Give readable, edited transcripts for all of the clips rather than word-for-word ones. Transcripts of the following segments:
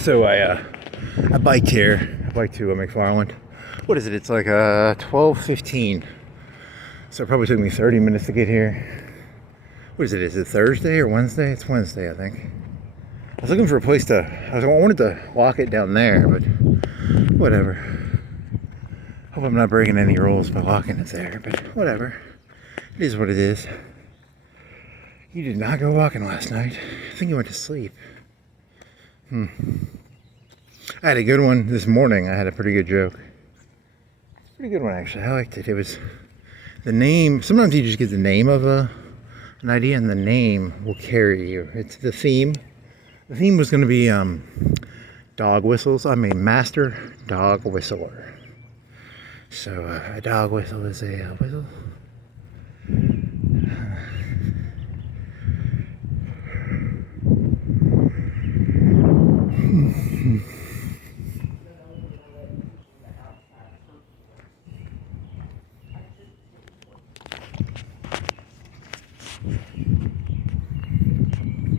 So I biked here. I biked to McFarland. What is it? It's like 12:15. So it probably took me 30 minutes to get here. What is it? Is it Thursday or Wednesday? It's Wednesday, I think. I was looking for a place to. I wanted to walk it down there, but whatever. Hope I'm not breaking any rules by walking it there, but whatever. It is what it is. You did not go walking last night. I think you went to sleep. I had a good one this morning. I had a pretty good joke. Pretty good one, actually. I liked it. It was the name. Sometimes you just get the name of an idea, and the name will carry you. It's the theme. The theme was going to be dog whistles. I'm a master dog whistler. So a dog whistle is a whistle.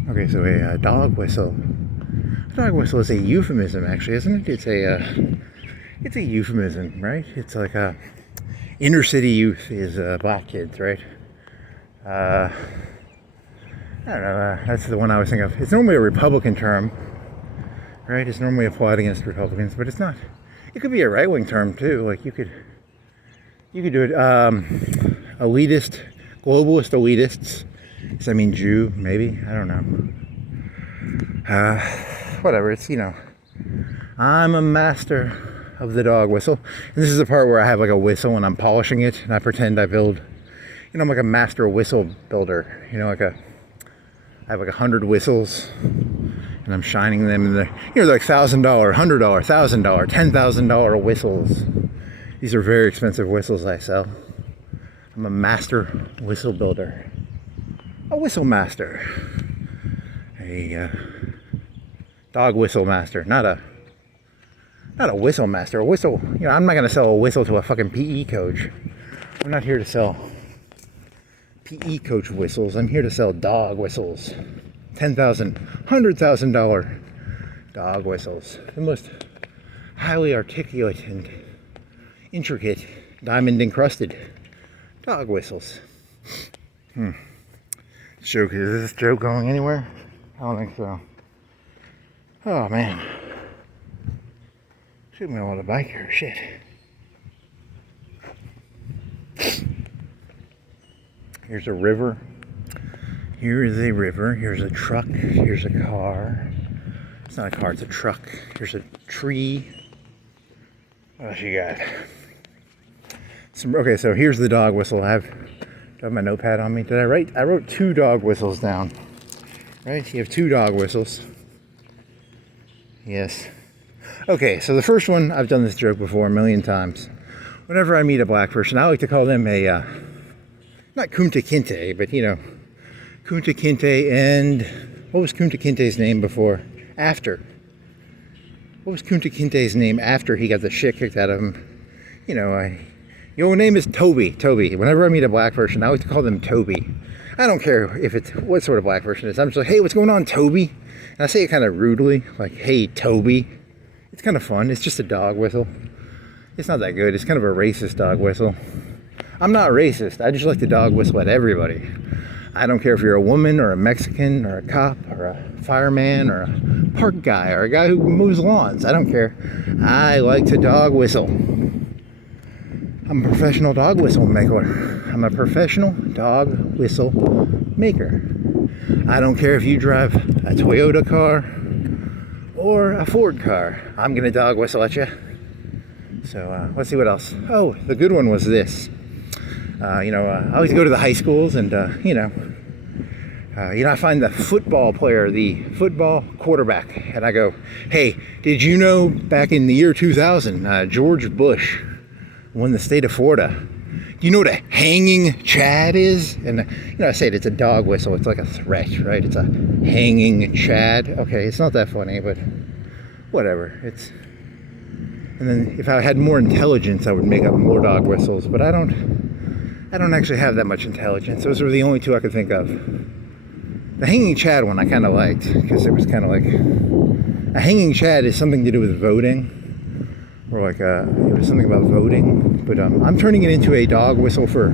Okay, so a dog whistle. A dog whistle is a euphemism, actually, isn't it? It's a euphemism, right? It's like inner city youth is black kids, right? I don't know. That's the one I was thinking of. It's normally a Republican term, right? It's normally applied against Republicans, but it's not. It could be a right-wing term too. Like you could do it. Elitist, globalist elitists. Does that mean Jew? Maybe, I don't know. Whatever. It's I'm a master of the dog whistle, and this is the part where I have like a whistle and I'm polishing it, and I pretend I build. I'm like a master whistle builder. I have like 100 whistles, and I'm shining them in the, they're like $1,000, $100, $1,000, $10,000 whistles. These are very expensive whistles I sell. I'm a master whistle builder. A whistle master. A dog whistle master. Not a whistle master. A whistle, I'm not going to sell a whistle to a fucking PE coach. I'm not here to sell PE coach whistles. I'm here to sell dog whistles. $10,000, $100,000 dog whistles. The most highly articulate and intricate, diamond encrusted dog whistles. Is this joke going anywhere? I don't think so. Oh man. Shoot me on the bike here, shit. Here's a river. Here is a river. Here's a truck. Here's a car. It's not a car, it's a truck. Here's a tree. What else you got? Okay, so here's the dog whistle. Do I have my notepad on me? I wrote 2 dog whistles down. Right? You have 2 dog whistles. Yes. Okay, so the first one, I've done this joke before a million times. Whenever I meet a black person, I like to call them a, not Kunta Kinte, but Kunta Kinte and, what was Kunta Kinte's name before? After. What was Kunta Kinte's name after he got the shit kicked out of him? Your name is Toby. Toby. Whenever I meet a black person, I like to call them Toby. I don't care if it's what sort of black person it is. I'm just like, hey, what's going on, Toby? And I say it kind of rudely, like, hey, Toby. It's kind of fun. It's just a dog whistle. It's not that good. It's kind of a racist dog whistle. I'm not racist. I just like to dog whistle at everybody. I don't care if you're a woman or a Mexican or a cop or a fireman or a park guy or a guy who mows lawns. I don't care. I like to dog whistle. I'm a professional dog whistle maker. I'm a professional dog whistle maker. I don't care if you drive a Toyota car or a Ford car. I'm going to dog whistle at you. So let's see what else. Oh, the good one was this. I always go to the high schools and, I find the football player, the football quarterback, and I go, hey, did you know back in the year 2000, George Bush won the state of Florida? Do you know what a hanging chad is? And, I say it's a dog whistle. It's like a threat, right? It's a hanging chad. Okay, it's not that funny, but whatever. And then if I had more intelligence, I would make up more dog whistles, but I don't actually have that much intelligence. Those were the only 2 I could think of. The hanging chad one I kind of liked, because it was kind of like, A hanging chad is something to do with voting. Or like, it was something about voting. But I'm turning it into a dog whistle for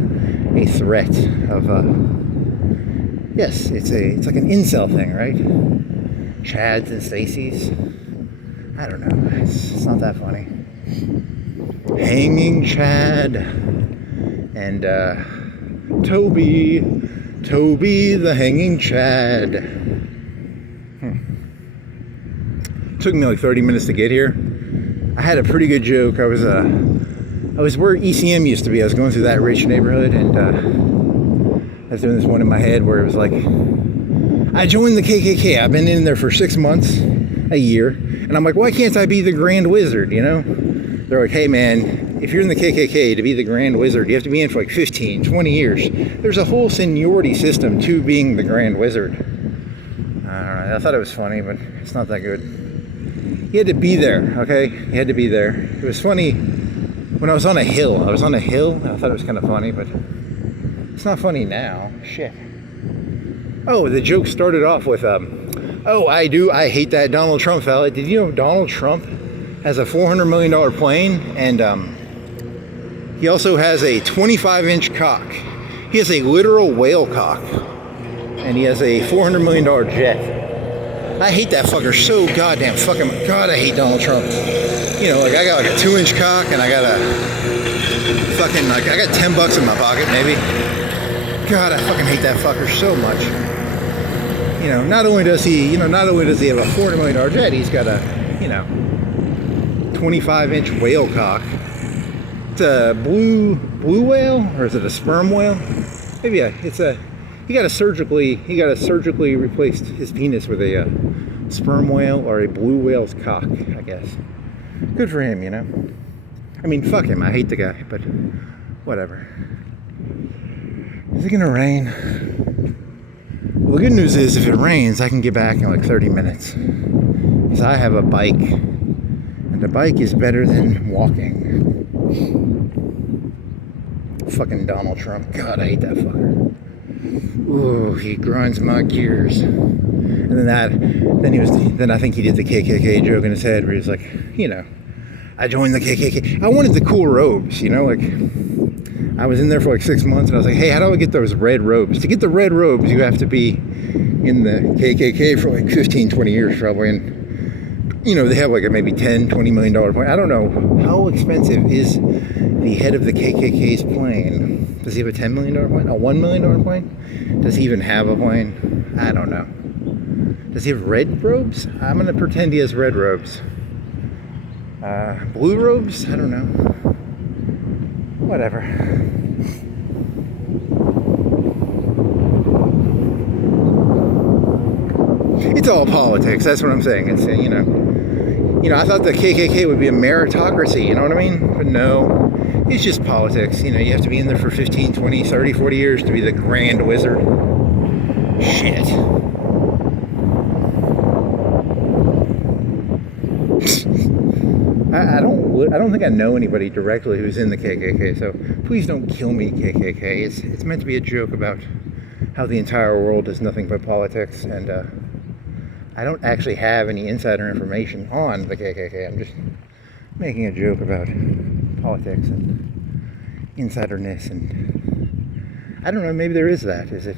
a threat of, yes, it's like an incel thing, right? Chads and Stacys. I don't know. It's not that funny. Hanging Chad and Toby the Hanging Chad. Took me like 30 minutes to get here. I had a pretty good joke. I was where ECM used to be. I was going through that rich neighborhood, and I was doing this one in my head where it was like, I joined the KKK. I've been in there for 6 months, a year, and I'm like, why can't I be the Grand Wizard, you know? They're like, hey man, if you're in the KKK, to be the Grand Wizard, you have to be in for like 15, 20 years. There's a whole seniority system to being the Grand Wizard. I don't know, I thought it was funny, but it's not that good. You had to be there, okay? You had to be there. It was funny when I was on a hill. And I thought it was kind of funny, but it's not funny now. Shit. Oh, the joke started off with, I hate that Donald Trump fella. Did you know Donald Trump has a $400 million plane, and he also has a 25-inch cock. He has a literal whale cock, and he has a $400 million jet. I hate that fucker so goddamn fucking, God, I hate Donald Trump. You know, like I got like a 2-inch cock, and I got a fucking, like I got $10 in my pocket maybe. God, I fucking hate that fucker so much. You know, not only does he have a $400 million jet, he's got a, 25-inch whale cock. It's a blue whale, or is it a sperm whale? Maybe he got to surgically replace his penis with a sperm whale or a blue whale's cock, I guess. Good for him, you know. I mean, fuck him. I hate the guy, but whatever. Is it gonna rain? Well, the good news is, if it rains, I can get back in like 30 minutes. Because I have a bike. And a bike is better than walking. Fucking Donald Trump. God, I hate that fucker. Ooh, he grinds my gears. And then I think he did the KKK joke in his head where he's like, I joined the KKK. I wanted the cool robes, like I was in there for like 6 months, and I was like, hey, how do I get those red robes? To get the red robes, you have to be in the KKK for like 15, 20 years probably. And, they have like a maybe $10, $20 million plane. I don't know. How expensive is the head of the KKK's plane? Does he have a $10 million plane? A $1 million plane? Does he even have a plane? I don't know. Does he have red robes? I'm going to pretend he has red robes. Blue robes? I don't know. Whatever. It's all politics. That's what I'm saying. It's, I thought the KKK would be a meritocracy, you know what I mean? But no, it's just politics. You have to be in there for 15, 20, 30, 40 years to be the Grand Wizard. Shit. I don't think I know anybody directly who's in the KKK, so please don't kill me, KKK. It's meant to be a joke about how the entire world is nothing but politics, and I don't actually have any insider information on the KKK. I'm just making a joke about politics and insiderness, and I don't know, maybe there is that. Is it?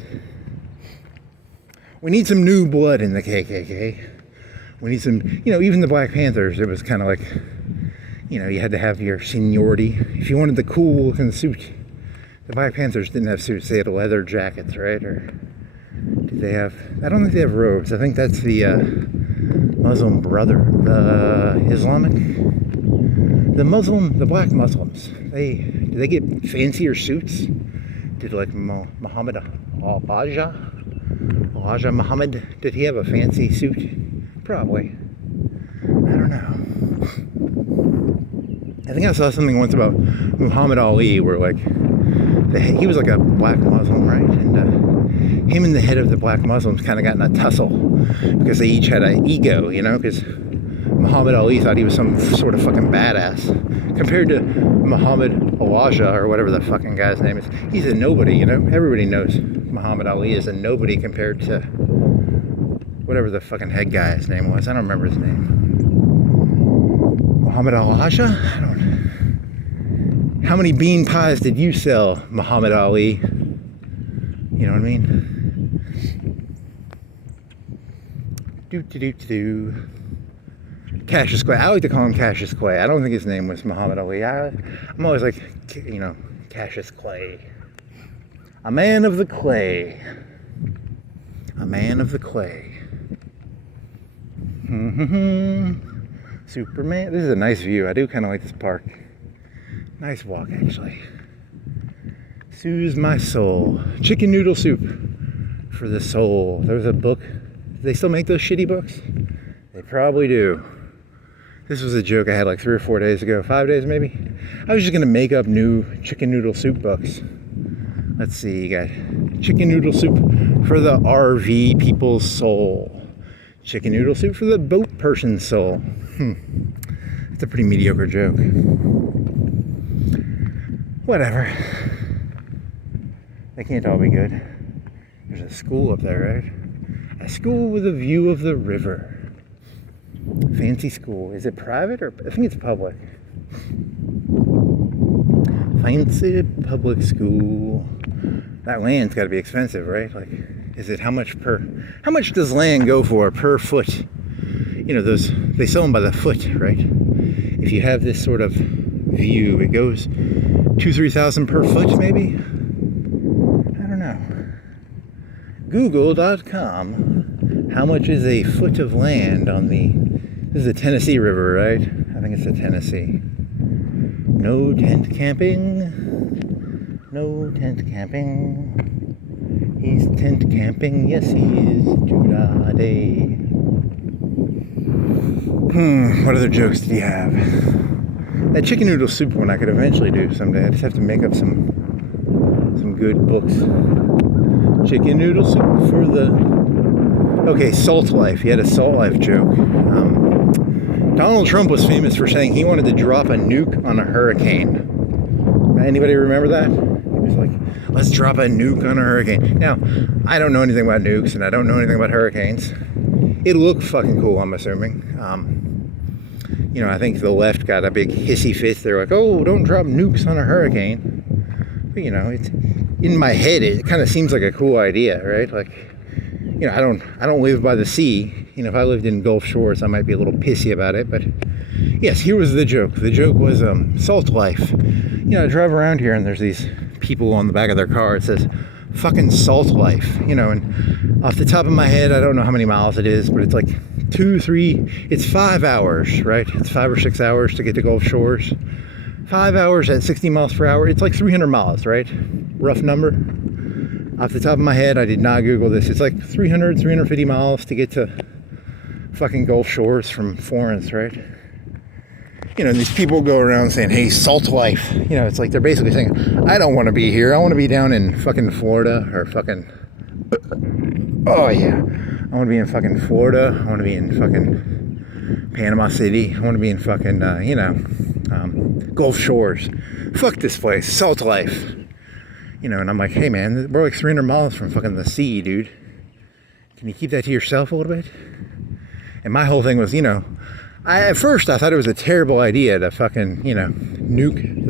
We need some new blood in the KKK. We need some, even the Black Panthers, it was kind of like, you had to have your seniority. If you wanted the cool looking suit, the Black Panthers didn't have suits, they had leather jackets, right? Or did they have, I don't think they have robes. I think that's the Muslim the black Muslims. Did they get fancier suits? Did like Muhammad Elijah Muhammad, did he have a fancy suit? Probably. I don't know. I think I saw something once about Muhammad Ali where he was like a black Muslim, right? And him and the head of the black Muslims kind of got in a tussle because they each had an ego, because Muhammad Ali thought he was some sort of fucking badass compared to Muhammad Elijah or whatever the fucking guy's name is. He's a nobody, Everybody knows Muhammad Ali is a nobody compared to whatever the fucking head guy's name was. I don't remember his name. Muhammad Al-Asha? I don't know. How many bean pies did you sell, Muhammad Ali? You know what I mean? Cassius Clay. I like to call him Cassius Clay. I don't think his name was Muhammad Ali. I'm always like, you know, Cassius Clay. A man of the clay. A man of the clay. Superman. This is a nice view. I do kind of like this park. Nice walk, actually. Soothes my soul. Chicken noodle soup for the soul. There was a book. Do they still make those shitty books? They probably do. This was a joke I had like 3 or 4 days ago. 5 days maybe. I was just going to make up new chicken noodle soup books. Let's see. You got chicken noodle soup for the RV people's soul. Chicken noodle soup for the boat person's soul. It's a pretty mediocre joke. Whatever. They can't all be good. There's a school up there, right? A school with a view of the river. Fancy school. Is it private or I think it's public? Fancy public school. That land's got to be expensive, right? Like, is it how much does land go for per foot? You know, those, they sell them by the foot, right? If you have this sort of view, it goes 2,000-3,000 per foot, maybe? I don't know. Google.com. How much is a foot of land on the, this is the Tennessee River, right? I think it's the Tennessee. No tent camping. No tent camping. He's tent camping. Yes, he is. Do-da-day. What other jokes do you have? That chicken noodle soup one I could eventually do someday. I just have to make up some good books. Chicken noodle soup for the... Okay, Salt Life. He had a Salt Life joke. Donald Trump was famous for saying he wanted to drop a nuke on a hurricane. Anybody remember that? He was like, let's drop a nuke on a hurricane. Now, I don't know anything about nukes, and I don't know anything about hurricanes. It looked fucking cool, I'm assuming. You know, I think the left got a big hissy fit. They're like, oh, don't drop nukes on a hurricane. But, you know, it's in my head, it kind of seems like a cool idea, right? Like, you know, I don't live by the sea. You know, if I lived in Gulf Shores, I might be a little pissy about it. But yes, here was the joke. The joke was Salt Life. You know, I drive around here and there's these people on the back of their car. It says, fucking Salt Life. You know, and off the top of my head, I don't know how many miles it is, but it's like 2, 3, it's 5 hours, right? It's 5 or 6 hours to get to Gulf Shores. 5 hours at 60 miles per hour. It's like 300 miles, right? Rough number. Off the top of my head, I did not Google this. It's like 350 miles to get to fucking Gulf Shores from Florence, right? You know, these people go around saying, hey, Salt Life. You know, it's like they're basically saying, I don't want to be here. I want to be down in fucking Florida or fucking... Oh, yeah. I want to be in fucking Florida. I want to be in fucking Panama City. I want to be in fucking, you know, Gulf Shores. Fuck this place. Salt Life. You know, and I'm like, hey, man, we're like 300 miles from fucking the sea, dude. Can you keep that to yourself a little bit? And my whole thing was, you know, at first I thought it was a terrible idea to fucking, you know, nuke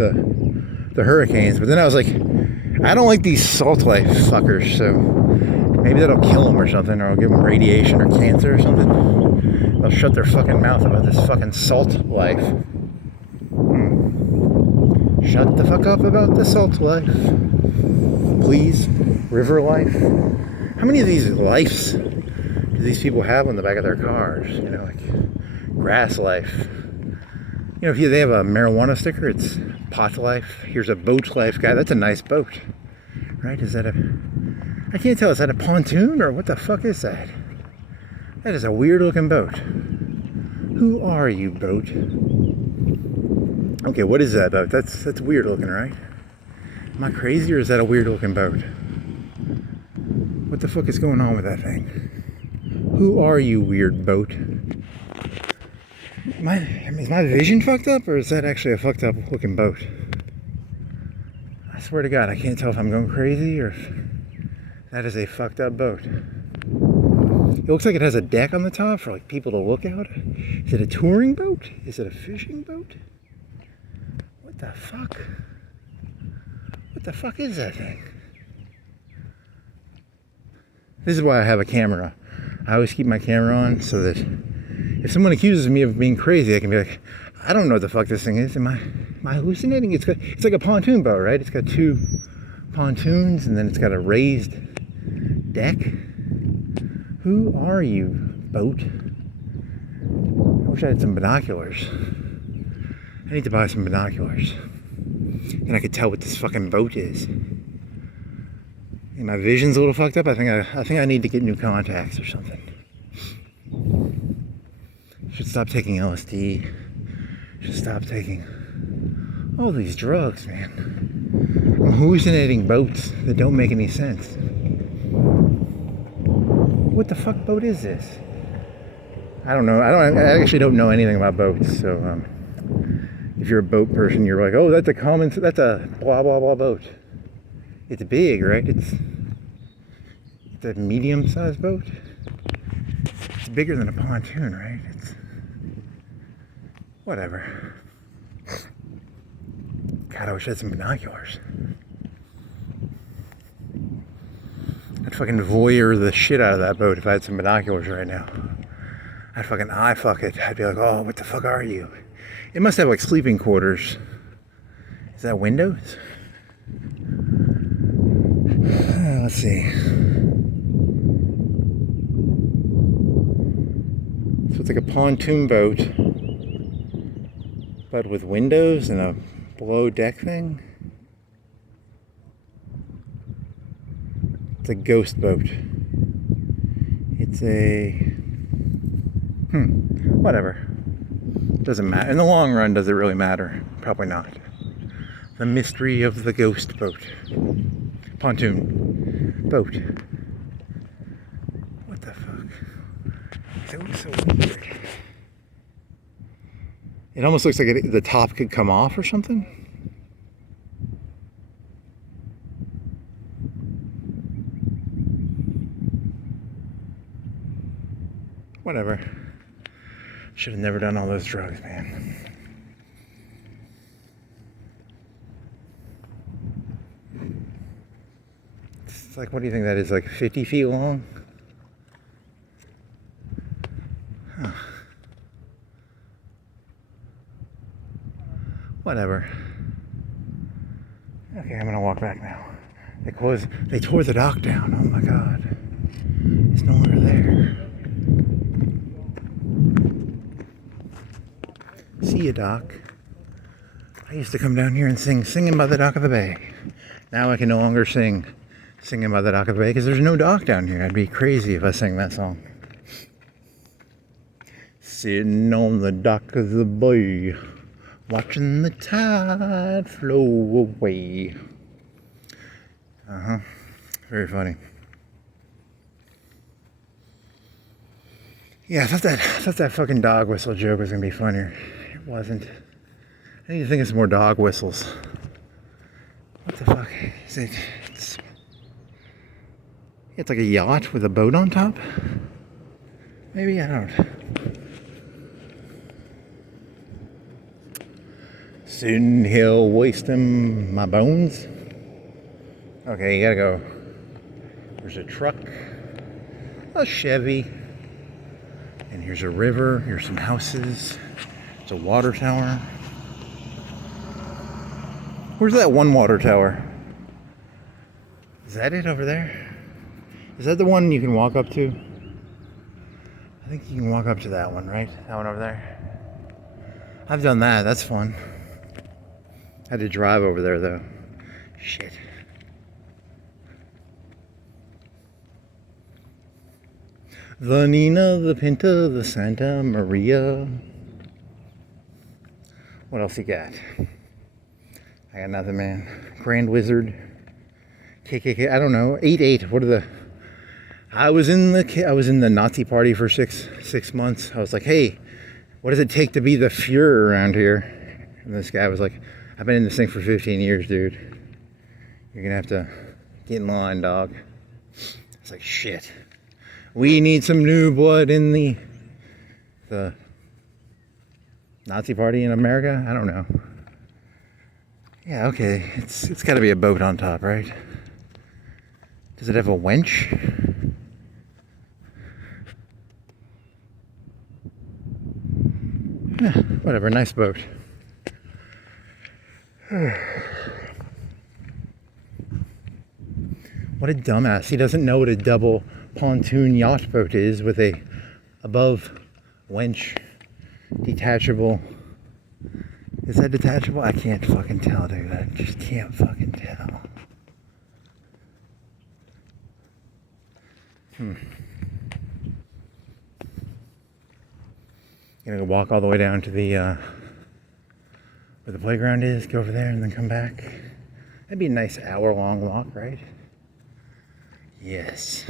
the hurricanes. But then I was like, I don't like these Salt Life fuckers, so maybe that'll kill them or something, or I'll give them radiation or cancer or something. They'll shut their fucking mouth about this fucking Salt Life. Shut the fuck up about the Salt Life. Please. River life. How many of these lives do these people have on the back of their cars? You know, like grass life. You know, if they have a marijuana sticker, it's pot life. Here's a boat life guy. That's a nice boat. Right? Is that a... I can't tell. Is that a pontoon or what the fuck is that? That is a weird looking boat. Who are you, boat? Okay, what is that boat? That's weird looking, right? Am I crazy or is that a weird looking boat? What the fuck is going on with that thing? Who are you, weird boat? Is my vision fucked up or is that actually a fucked up looking boat? I swear to God, I can't tell if I'm going crazy or if that is a fucked up boat. It looks like it has a deck on the top for like people to look out. Is it a touring boat? Is it a fishing boat? What the fuck? What the fuck is that thing? This is why I have a camera. I always keep my camera on so that if someone accuses me of being crazy, I can be like, I don't know what the fuck this thing is. Am I hallucinating? It's like a pontoon boat, right? It's got two pontoons and then it's got a raised deck. Who are you, boat? I wish I had some binoculars. I need to buy some binoculars. Then I could tell what this fucking boat is. And my vision's a little fucked up. I think I need to get new contacts or something. Should stop taking LSD. Should stop taking all these drugs, man. I'm hallucinating boats that don't make any sense. What the fuck boat is this? I don't know. I actually don't know anything about boats. So if you're a boat person, you're like, oh, that's a blah blah blah boat. It's big, right? It's a medium-sized boat. It's bigger than a pontoon, right? It's whatever. God, I wish I had some binoculars. I'd fucking voyeur the shit out of that boat if I had some binoculars right now. I'd fucking eye fuck it. I'd be like, oh, what the fuck are you? It must have like sleeping quarters. Is that windows? Let's see. So it's like a pontoon boat, but with windows and a below deck thing. It's a ghost boat. It's a whatever. Doesn't matter. In the long run, does it really matter? Probably not. The mystery of the ghost boat. Pontoon boat. What the fuck? That looks so weird. It almost looks like the top could come off or something. Whatever. Should have never done all those drugs, man. It's like, what do you think that is? Like 50 feet long? Huh. Whatever. Okay, I'm gonna walk back now. They tore the dock down. Oh my god. It's no longer there. See ya, dock. I used to come down here and singing by the dock of the bay. Now I can no longer singing by the dock of the bay because there's no dock down here. I'd be crazy if I sang that song. Sitting on the dock of the bay, watching the tide flow away. Very funny. Yeah, I thought that fucking dog whistle joke was gonna be funnier. It wasn't. I need to think of some more dog whistles. What the fuck is it? It's like a yacht with a boat on top? Maybe, I don't. Soon he'll wasting my bones. Okay, you gotta go. There's a truck, a Chevy, and here's a river, here's some houses, it's a water tower. Where's that one water tower? Is that it over there? Is that the one you can walk up to? I think you can walk up to that one, right? That one over there. I've done that, that's fun. I had to drive over there though. Shit. The Nina, the Pinta, the Santa Maria. What else you got? I got nothing, man. Grand Wizard. KKK, I don't know. 8-8. What are the... I was in the Nazi party for six months. I was like, hey, what does it take to be the Fuhrer around here? And this guy was like, I've been in this thing for 15 years, dude. You're gonna have to get in line, dog. It's like, shit. We need some new blood in the Nazi party in America? I don't know. Yeah, okay. It's got to be a boat on top, right? Does it have a winch? Yeah, whatever, nice boat. What a dumbass. He doesn't know what a double pontoon yacht boat is with a above winch detachable. Is that detachable? I can't fucking tell, dude. I just can't fucking tell. Gonna go walk all the way down to the where the playground is, go over there and then come back. That'd be a nice hour-long walk, right? Yes.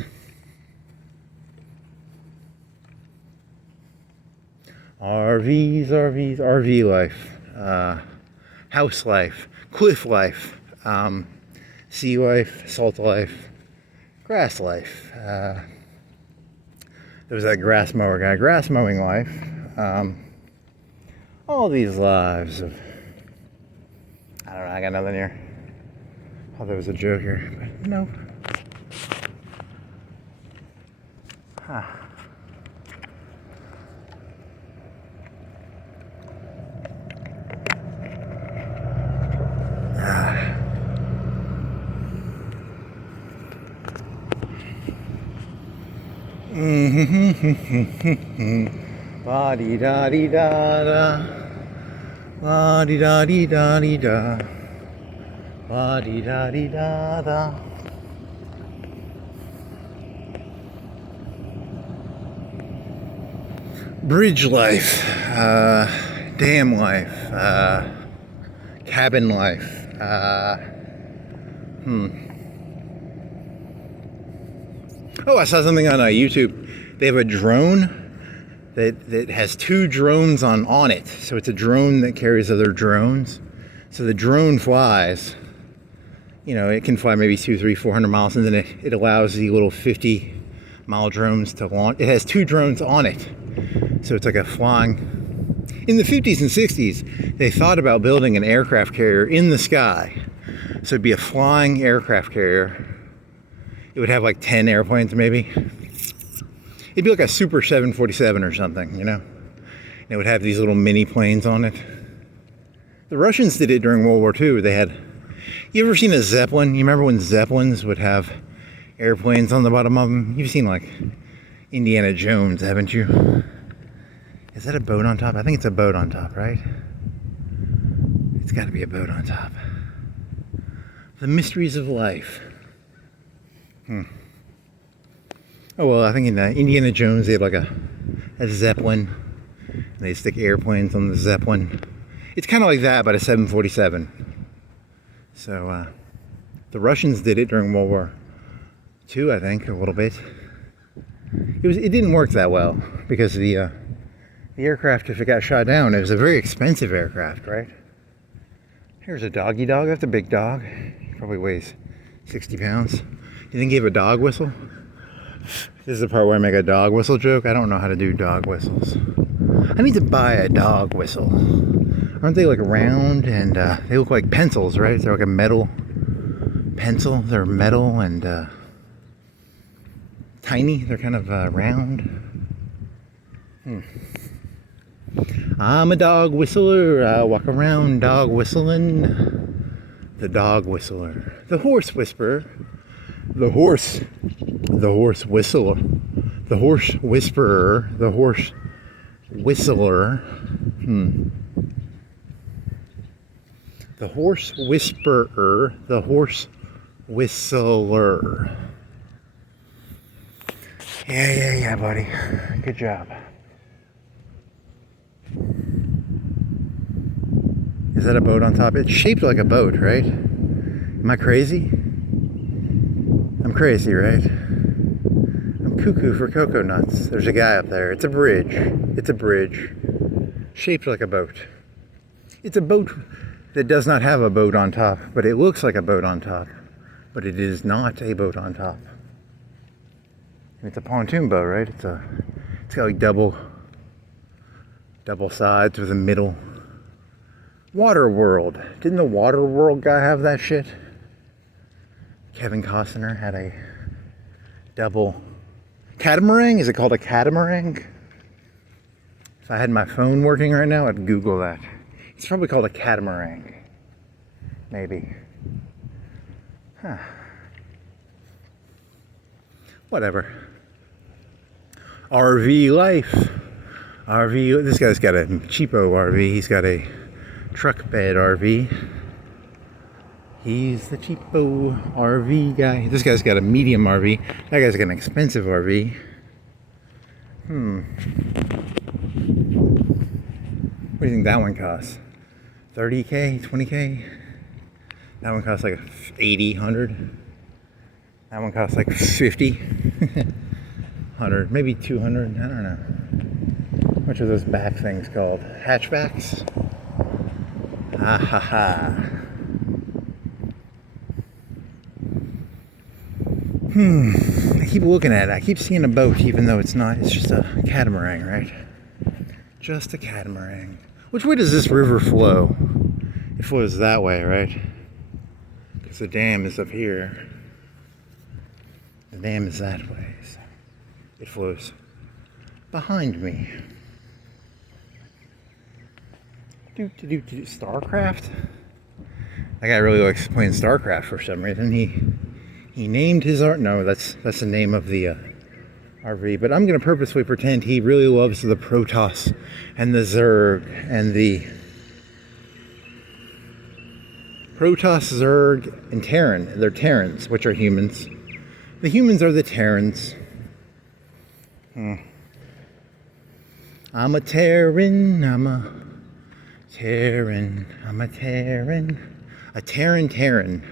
RV life, house life, cliff life, sea life, salt life, grass life. There was that grass mower guy, grass mowing life. All these lives of, I don't know, I got nothing here. Oh, there was a joke here, but nope. Huh. La di da di da da, la di da di da di da, la di da di da da. Bridge life, dam life, cabin life. Oh, I saw something on YouTube. They have a drone that has two drones on it. So it's a drone that carries other drones. So the drone flies. You know, it can fly maybe 200, 300, 400 miles, and then it allows the little 50-mile drones to launch. It has two drones on it. So it's like a flying. In the 50s and 60s, they thought about building an aircraft carrier in the sky. So it'd be a flying aircraft carrier. It would have like 10 airplanes maybe. It'd be like a Super 747 or something, you know? And it would have these little mini planes on it. The Russians did it during World War II. They had, you ever seen a Zeppelin? You remember when Zeppelins would have airplanes on the bottom of them? You've seen like Indiana Jones, haven't you? Is that a boat on top? I think it's a boat on top, right? It's got to be a boat on top. The mysteries of life. Oh, well, I think in Indiana Jones, they had like a Zeppelin. And they stick airplanes on the Zeppelin. It's kind of like that, but a 747. So, the Russians did it during World War II, I think, a little bit. It didn't work that well, because the aircraft, if it got shot down, it was a very expensive aircraft, right? Here's a doggy dog. That's a big dog. He probably weighs 60 pounds. Do you think he have a dog whistle? This is the part where I make a dog whistle joke. I don't know how to do dog whistles. I need to buy a dog whistle. Aren't they like round and they look like pencils, right? They're like a metal pencil. They're metal and tiny. They're kind of round. I'm a dog whistler. I walk around dog whistling. The dog whistler. The horse whisperer. The horse whistler. The horse whisperer. The horse whistler. The horse whisperer. The horse whistler. Yeah, buddy. Good job. Is that a boat on top? It's shaped like a boat, right? Am I crazy? I'm crazy, right? I'm cuckoo for cocoa nuts. There's a guy up there. It's a bridge. It's a bridge. Shaped like a boat. It's a boat that does not have a boat on top, but it looks like a boat on top. But it is not a boat on top. It's a pontoon boat, right? It's got like double sides with a middle. Water World. Didn't the Water World guy have that shit? Kevin Costner had a double catamaran. Is it called a catamaran? If I had my phone working right now, I'd Google that. It's probably called a catamaran. Maybe. Huh. Whatever. RV life. RV. This guy's got a cheapo RV. He's got a truck bed RV. He's the cheapo RV guy. This guy's got a medium RV. That guy's got an expensive RV. What do you think that one costs? 30K? 20K? That one costs like 80, 100. That one costs like 50. 100, maybe 200. I don't know. What are those back things called? Hatchbacks? Ah ha ha. I keep looking at it. I keep seeing a boat, even though it's not. It's just a catamaran, right? Just a catamaran. Which way does this river flow? It flows that way, right? Because the dam is up here. The dam is that way. So it flows behind me. Starcraft? That guy really likes playing Starcraft for some reason. He named his art. No, that's the name of the RV. But I'm going to purposely pretend he really loves the Protoss and the Zerg and the Protoss, Zerg, and Terran. They're Terrans, which are humans. The humans are the Terrans. I'm a Terran. I'm a Terran. I'm a Terran. A Terran. Terran.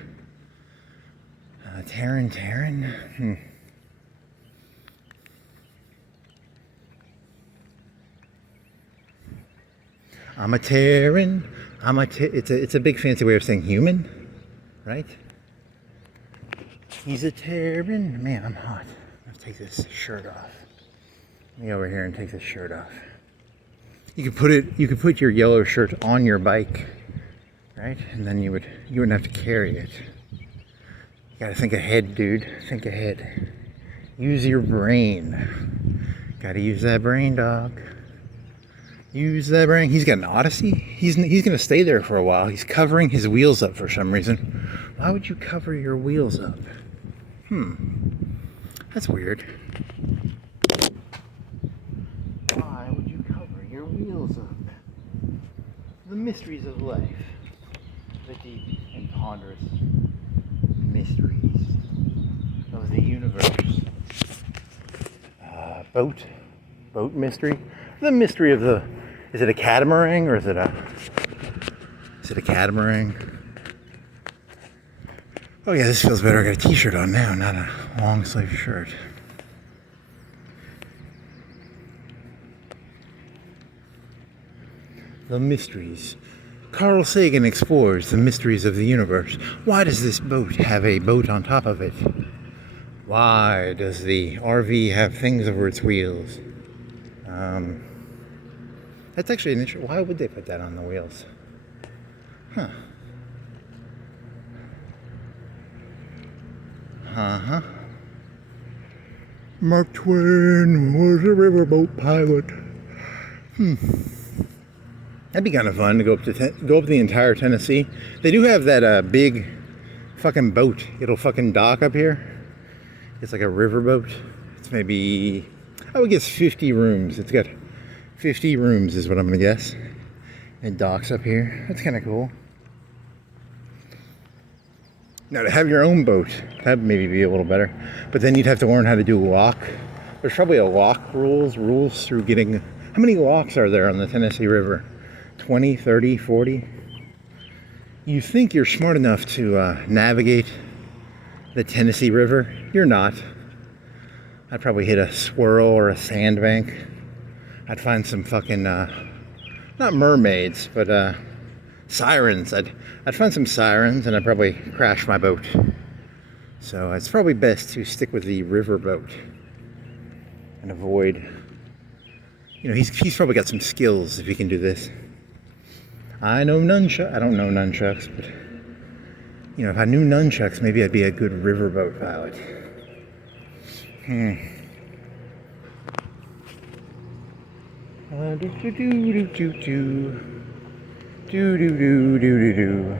I'm a Terran. It's a big fancy way of saying human, right? He's a Terran. Man, I'm hot. Let's take this shirt off. Let me over here and take this shirt off. You could put your yellow shirt on your bike, right? And then you wouldn't have to carry it. You gotta think ahead, dude. Think ahead. Use your brain. Gotta use that brain, dog. Use that brain. He's got an Odyssey. He's gonna stay there for a while. He's covering his wheels up for some reason. Why would you cover your wheels up? That's weird. Why would you cover your wheels up? The mysteries of life. The deep and ponderous mysteries of the universe. Boat mystery. The mystery of the. Is it a catamaran or is it a catamaran? Oh yeah, this feels better. I got a t-shirt on now, not a long sleeve shirt. The mysteries. Carl Sagan explores the mysteries of the universe. Why does this boat have a boat on top of it? Why does the RV have things over its wheels? That's actually an interesting. Why would they put that on the wheels? Mark Twain was a riverboat pilot. That'd be kind of fun to go up the entire Tennessee. They do have that big fucking boat. It'll fucking dock up here. It's like a riverboat. It's maybe, I would guess 50 rooms. It's got 50 rooms is what I'm gonna guess. It docks up here. That's kind of cool. Now to have your own boat, that'd maybe be a little better. But then you'd have to learn how to do lock. There's probably a lock rules through getting, how many locks are there on the Tennessee River? 20, 30, 40? You think you're smart enough to navigate the Tennessee River? You're not. I'd probably hit a swirl or a sandbank. I'd find some fucking, not mermaids, but sirens. I'd find some sirens and I'd probably crash my boat. So it's probably best to stick with the river boat. and avoid. He's probably got some skills if he can do this. I know nunchucks. I don't know nunchucks, but if I knew nunchucks, maybe I'd be a good riverboat pilot. Do.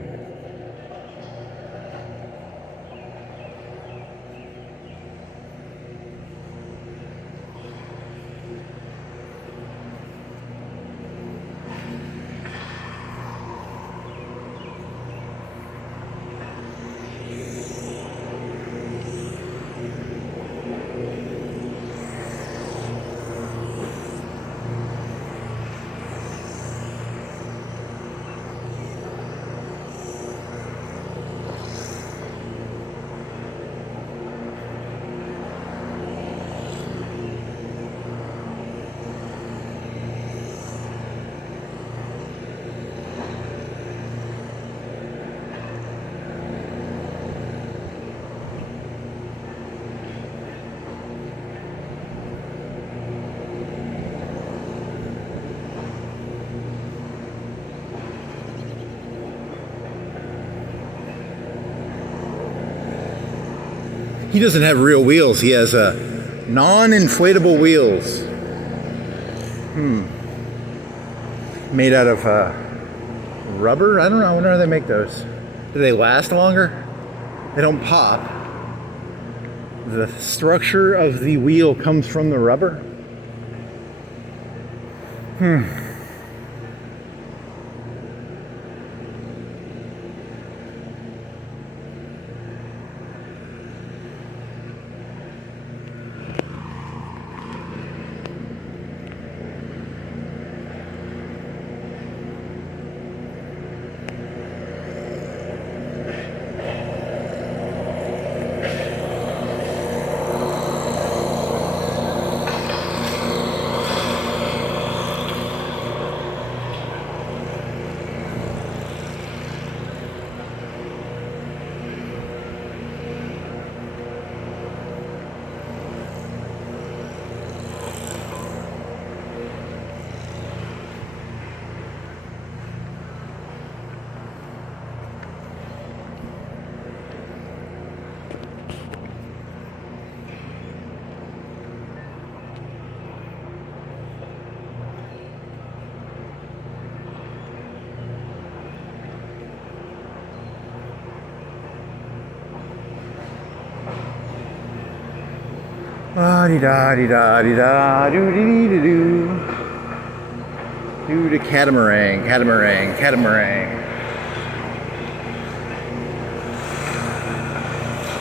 He doesn't have real wheels. He has non-inflatable wheels. Made out of rubber? I don't know. I wonder how they make those. Do they last longer? They don't pop. The structure of the wheel comes from the rubber. Da-dee-da-dee-da-dee-da, doo-dee-dee-doo. Do the catamaran.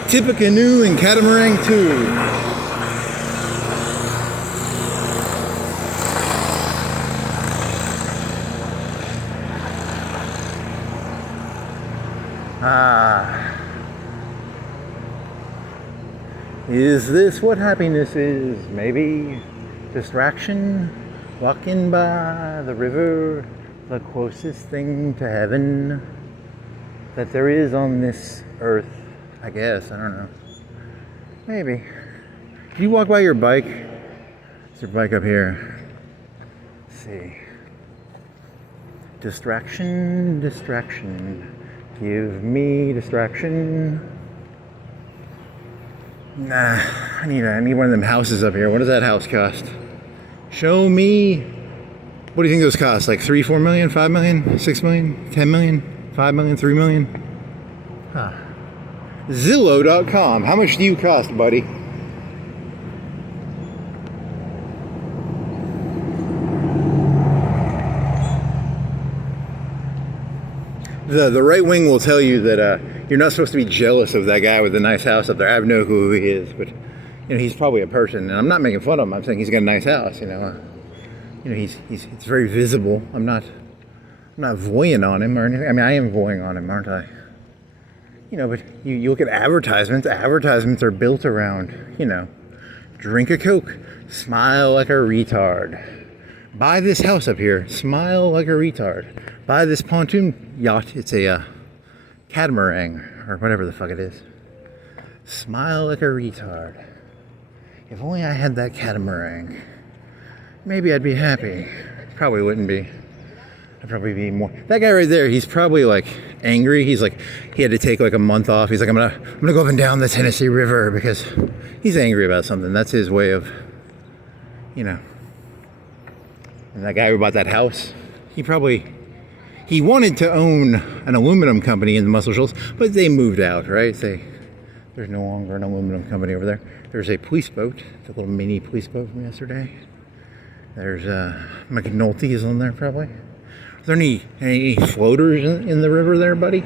Tippecanoe and catamaran too. Is this what happiness is? Maybe distraction, walking by the river, the closest thing to heaven that there is on this earth, I guess. I don't know. Maybe. Did you walk by your bike? Is your bike up here? Let's see. Distraction. Give me distraction. Nah, I need one of them houses up here. What does that house cost? Show me. What do you think those cost? Like 3, 4 million, 5 million, 6 million, 10 million, 5 million, 3 million? Zillow.com. How much do you cost, buddy? The right wing will tell you that you're not supposed to be jealous of that guy with the nice house up there. I have no clue who he is, but he's probably a person, and I'm not making fun of him. I'm saying he's got a nice house. It's very visible. I'm not voying on him or anything. I mean, I am voying on him, aren't I? But you look at advertisements. Advertisements are built around, drink a Coke, smile like a retard. Buy this house up here, smile like a retard. Buy this pontoon yacht. It's a catamaran or whatever the fuck it is. Smile like a retard. If only I had that catamaran. Maybe I'd be happy. Probably wouldn't be. I'd probably be more. That guy right there, he's probably like angry. He's like, he had to take like a month off. He's like, I'm gonna go up and down the Tennessee River because he's angry about something. That's his way of, you know. And that guy who bought that house, he wanted to own an aluminum company in the Muscle Shoals, but they moved out, right? There's no longer an aluminum company over there. There's a police boat, it's a little mini police boat from yesterday. There's McNulty's on there probably. Are there any floaters in the river there, buddy?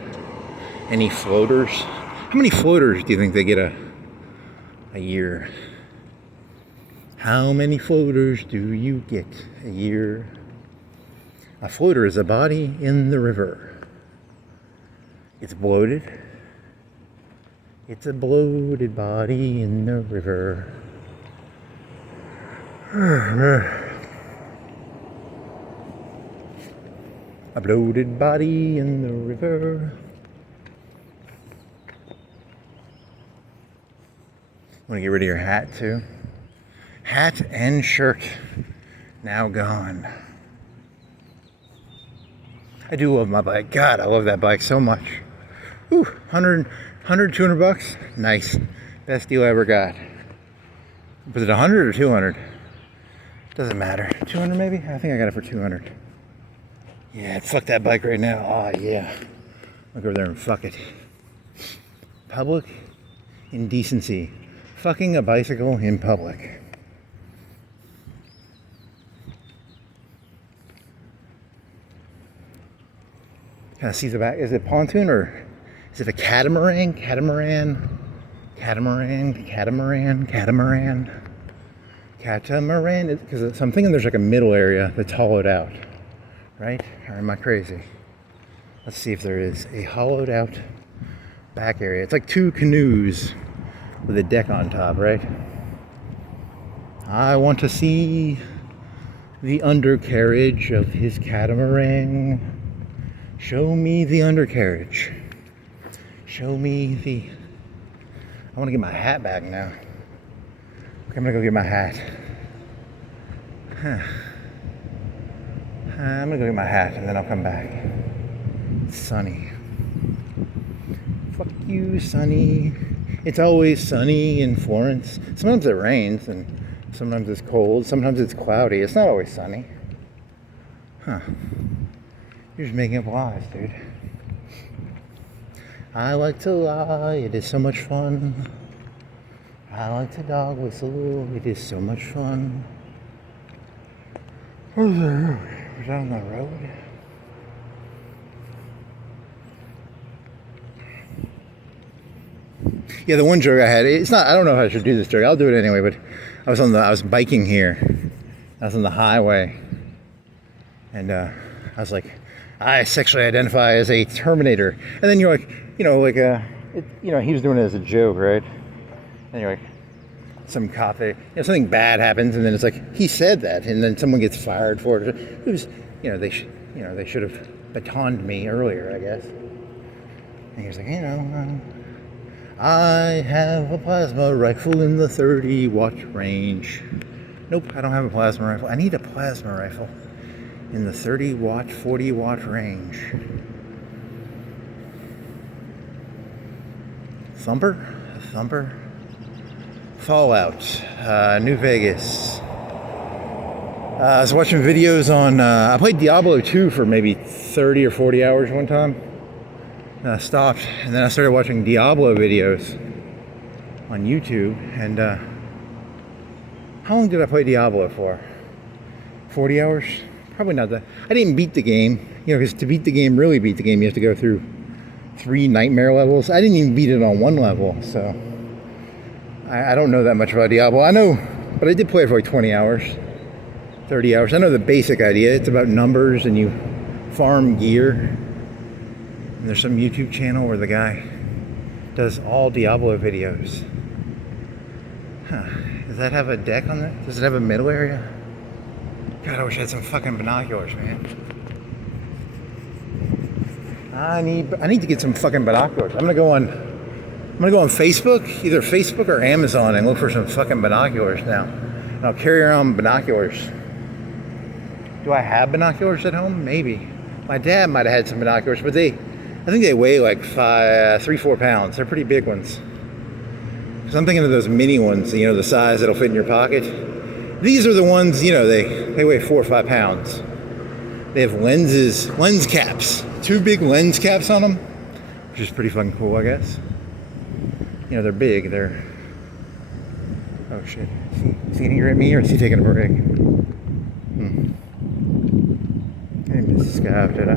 Any floaters? How many floaters do you think they get a year? How many floaters do you get a year? A floater is a body in the river. It's bloated. It's a bloated body in the river. A bloated body in the river. Want to get rid of your hat too? Hat and shirt now gone. I do love my bike. God, I love that bike so much. Ooh, 200 bucks? Nice. Best deal I ever got. Was it 100 or 200? Doesn't matter. 200 maybe? I think I got it for 200. Yeah, fuck that bike right now. Oh, yeah. I'll go over there and fuck it. Public indecency. Fucking a bicycle in public. Kind of see the back. Is it pontoon or is it a catamaran? Catamaran. Because I'm thinking there's like a middle area that's hollowed out. Right? Or am I crazy? Let's see if there is a hollowed out back area. It's like two canoes with a deck on top, right? I want to see the undercarriage of his catamaran. Show me the undercarriage. Show me the... I want to get my hat back now. Okay, I'm gonna go get my hat. I'm gonna go get my hat and then I'll come back. It's sunny. Fuck you, sunny. It's always sunny in Florence. Sometimes it rains and sometimes it's cold. Sometimes it's cloudy. It's not always sunny. Huh. You're just making up lies, dude. I like to lie. It is so much fun. I like to dog whistle. It is so much fun. Where's the road? Was that on the road? Yeah, the one joke I had, it's not, I don't know if I should do this joke. I'll do it anyway, but I was biking here. I was on the highway. And I was like, I sexually identify as a Terminator. And then you're like, he was doing it as a joke, right? And you're like, some cop, something bad happens, and then it's like, he said that, and then someone gets fired for it. It was, they should have batoned me earlier, I guess. And he was like, I have a plasma rifle in the 30-watt range. Nope, I don't have a plasma rifle. I need a plasma rifle in the 30-watt, 40-watt range. Thumper. Fallout, New Vegas. I was watching videos on, I played Diablo 2 for maybe 30 or 40 hours one time. I stopped, and then I started watching Diablo videos on YouTube, and how long did I play Diablo for? 40 hours? Probably not that. I didn't beat the game, because to really beat the game, you have to go through 3 nightmare levels. I didn't even beat it on 1 level, so I don't know that much about Diablo. I know, but I did play it for like 20 hours, 30 hours. I know the basic idea. It's about numbers and you farm gear. And there's some YouTube channel where the guy does all Diablo videos. Huh. Does that have a deck on it? Does it have a middle area? God, I wish I had some fucking binoculars, man. I need to get some fucking binoculars. I'm gonna gonna go on Facebook, either Facebook or Amazon, and look for some fucking binoculars now. And I'll carry around binoculars. Do I have binoculars at home? Maybe. My dad might have had some binoculars, but I think they weigh like 3-4 pounds. They're pretty big ones. So I'm thinking of those mini ones, you know, the size that'll fit in your pocket. These are the ones, you know, they weigh 4 or 5 pounds. They have lens caps, 2 big lens caps on them, which is pretty fucking cool, I guess. You know, they're big. Oh shit! Is he angry at me or is he taking a break? I didn't miss this guy out, did I?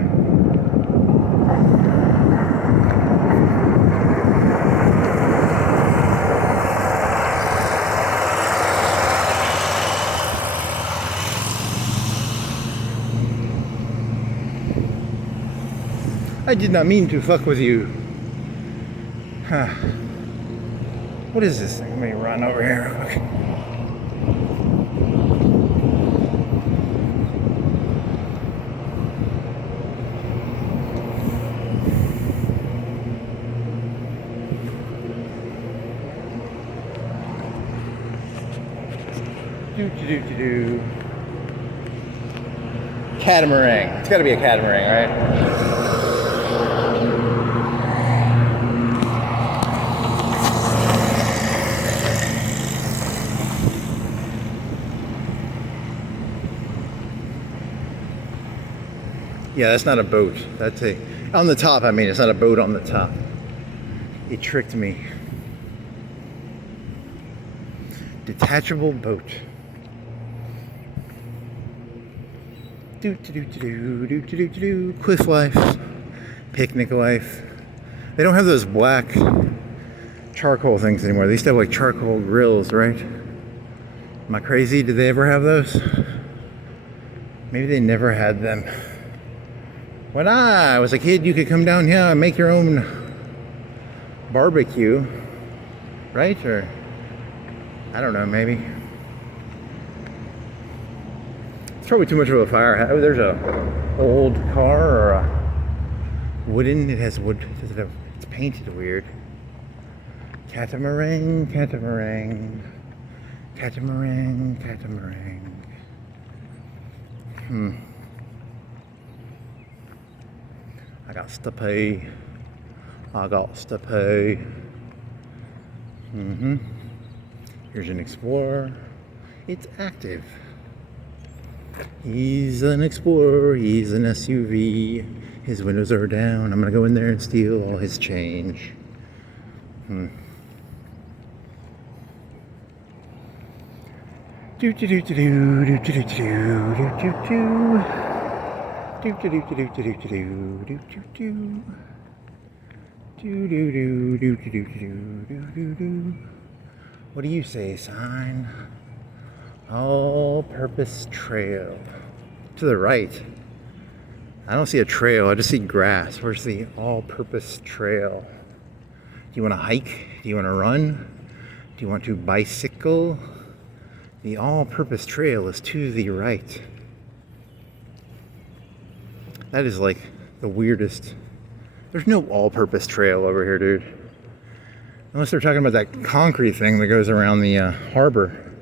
I did not mean to fuck with you. Huh. What is this thing? Let me run over here. Okay. Do. Catamaran. It's got to be a catamaran, right? Yeah, that's not a boat. That's on the top, I mean, it's not a boat on the top. It tricked me. Detachable boat. Cliff life. Picnic life. They don't have those black charcoal things anymore. They used to have like charcoal grills, right? Am I crazy? Did they ever have those? Maybe they never had them. When I was a kid, you could come down here and make your own barbecue, right? Or, I don't know, maybe. It's probably too much of a fire. Oh, there's a old car or a wooden, it has wood, it's painted weird. Catamaran. I got to pay. Here's an Explorer. It's active. He's an Explorer. He's an SUV. His windows are down. I'm gonna go in there and steal all his change. What do you say, sign? All-purpose trail. To the right. I don't see a trail, I just see grass. Where's the all-purpose trail? Do you want to hike? Do you want to run? Do you want to bicycle? The all-purpose trail is to the right. That is like the weirdest. There's no all-purpose trail over here, dude. Unless they're talking about that concrete thing that goes around the harbor.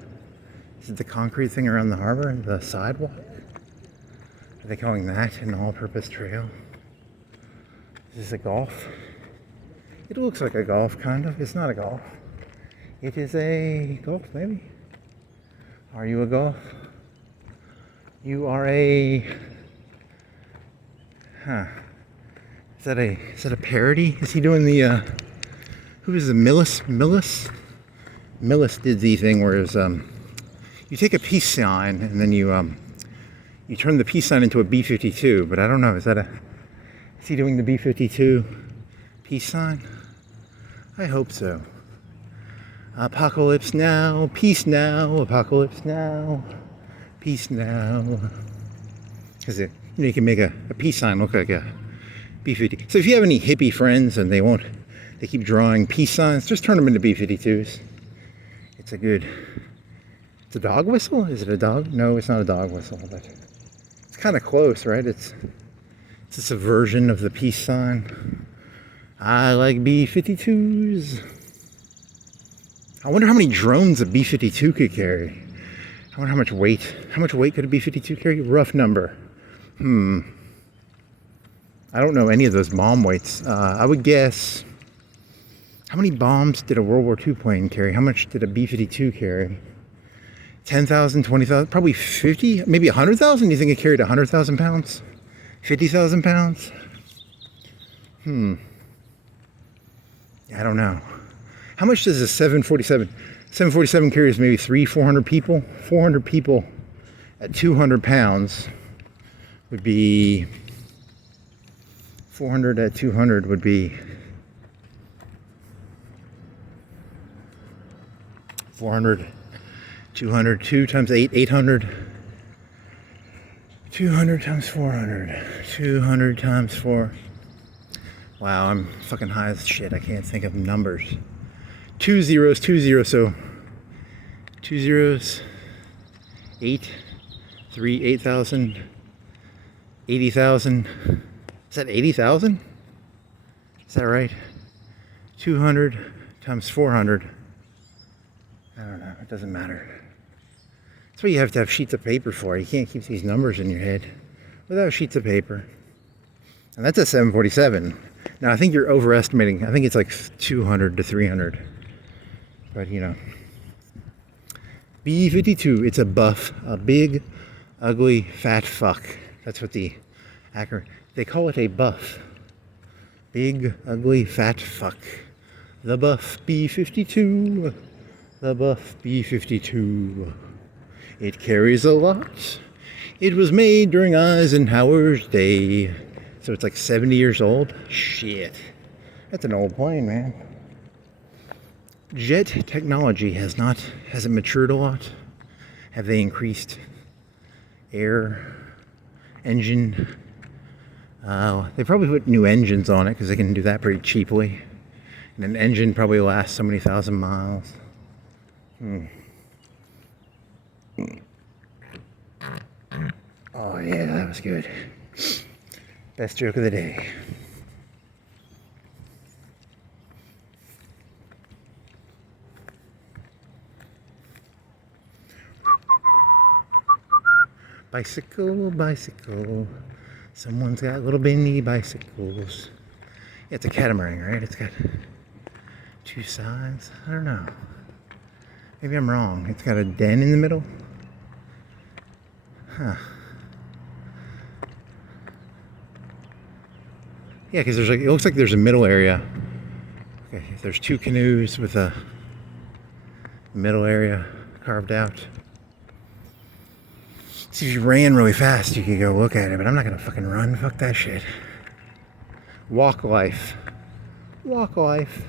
Is it the concrete thing around the harbor? The sidewalk? Are they calling that an all-purpose trail? Is this a golf? It looks like a golf, kind of. It's not a golf. It is a golf, maybe. Are you a golf? You are a... Huh. Is that a parody? Is he doing the, who is the Millis? Millis did the thing where you take a peace sign and then you turn the peace sign into a B-52, but I don't know, is he doing the B-52 peace sign? I hope so. Apocalypse now, peace now, apocalypse now, peace now. Because you can make a peace sign look like a B-50. So if you have any hippie friends and they keep drawing peace signs, just turn them into B-52s. It's a dog whistle? Is it a dog? No, it's not a dog whistle, but it's kind of close, right? It's a subversion of the peace sign. I like B-52s. I wonder how many drones a B-52 could carry. I wonder how much weight. How much weight could a B-52 carry? Rough number. I don't know any of those bomb weights. I would guess... How many bombs did a World War II plane carry? How much did a B-52 carry? 10,000, 20,000, probably 50, maybe 100,000? Do you think it carried 100,000 pounds? 50,000 pounds? I don't know. How much does a 747? 747 carries maybe 400 people. 400 people at 200 pounds would be... 400 at 200 would be... 400, 200, 2 times 8, 800. 200 times 400. 200 times 4. Wow, I'm fucking high as shit. I can't think of numbers. 2 zeros, so 2 zeros, 8, 3, 8,000, 80,000. Is that 80,000? Is that right? 200 times 400. I don't know, it doesn't matter. That's what you have to have sheets of paper for. You can't keep these numbers in your head without sheets of paper. And that's a 747. Now I think you're overestimating. I think it's like 200 to 300. But you know. B-52, it's a buff, a big, ugly, fat fuck. That's what the acronym, they call it a buff. Big, ugly, fat fuck. The buff B-52. The buff B-52. It carries a lot. It was made during Eisenhower's day. So it's like 70 years old? Shit. That's an old plane, man. Jet technology hasn't matured a lot. Have they increased air engine? They probably put new engines on it because they can do that pretty cheaply. And an engine probably lasts so many thousand miles. Oh yeah, that was good. Best joke of the day. Bicycle, bicycle. Someone's got little bitty bicycles. Yeah, it's a catamaran, right? It's got 2 sides. I don't know. Maybe I'm wrong. It's got a den in the middle. Huh. Yeah, because there's like, it looks like there's a middle area. Okay, there's 2 canoes with a middle area carved out. See, if you ran really fast, you could go look at it, but I'm not gonna fucking run. Fuck that shit. Walk life. Walk life.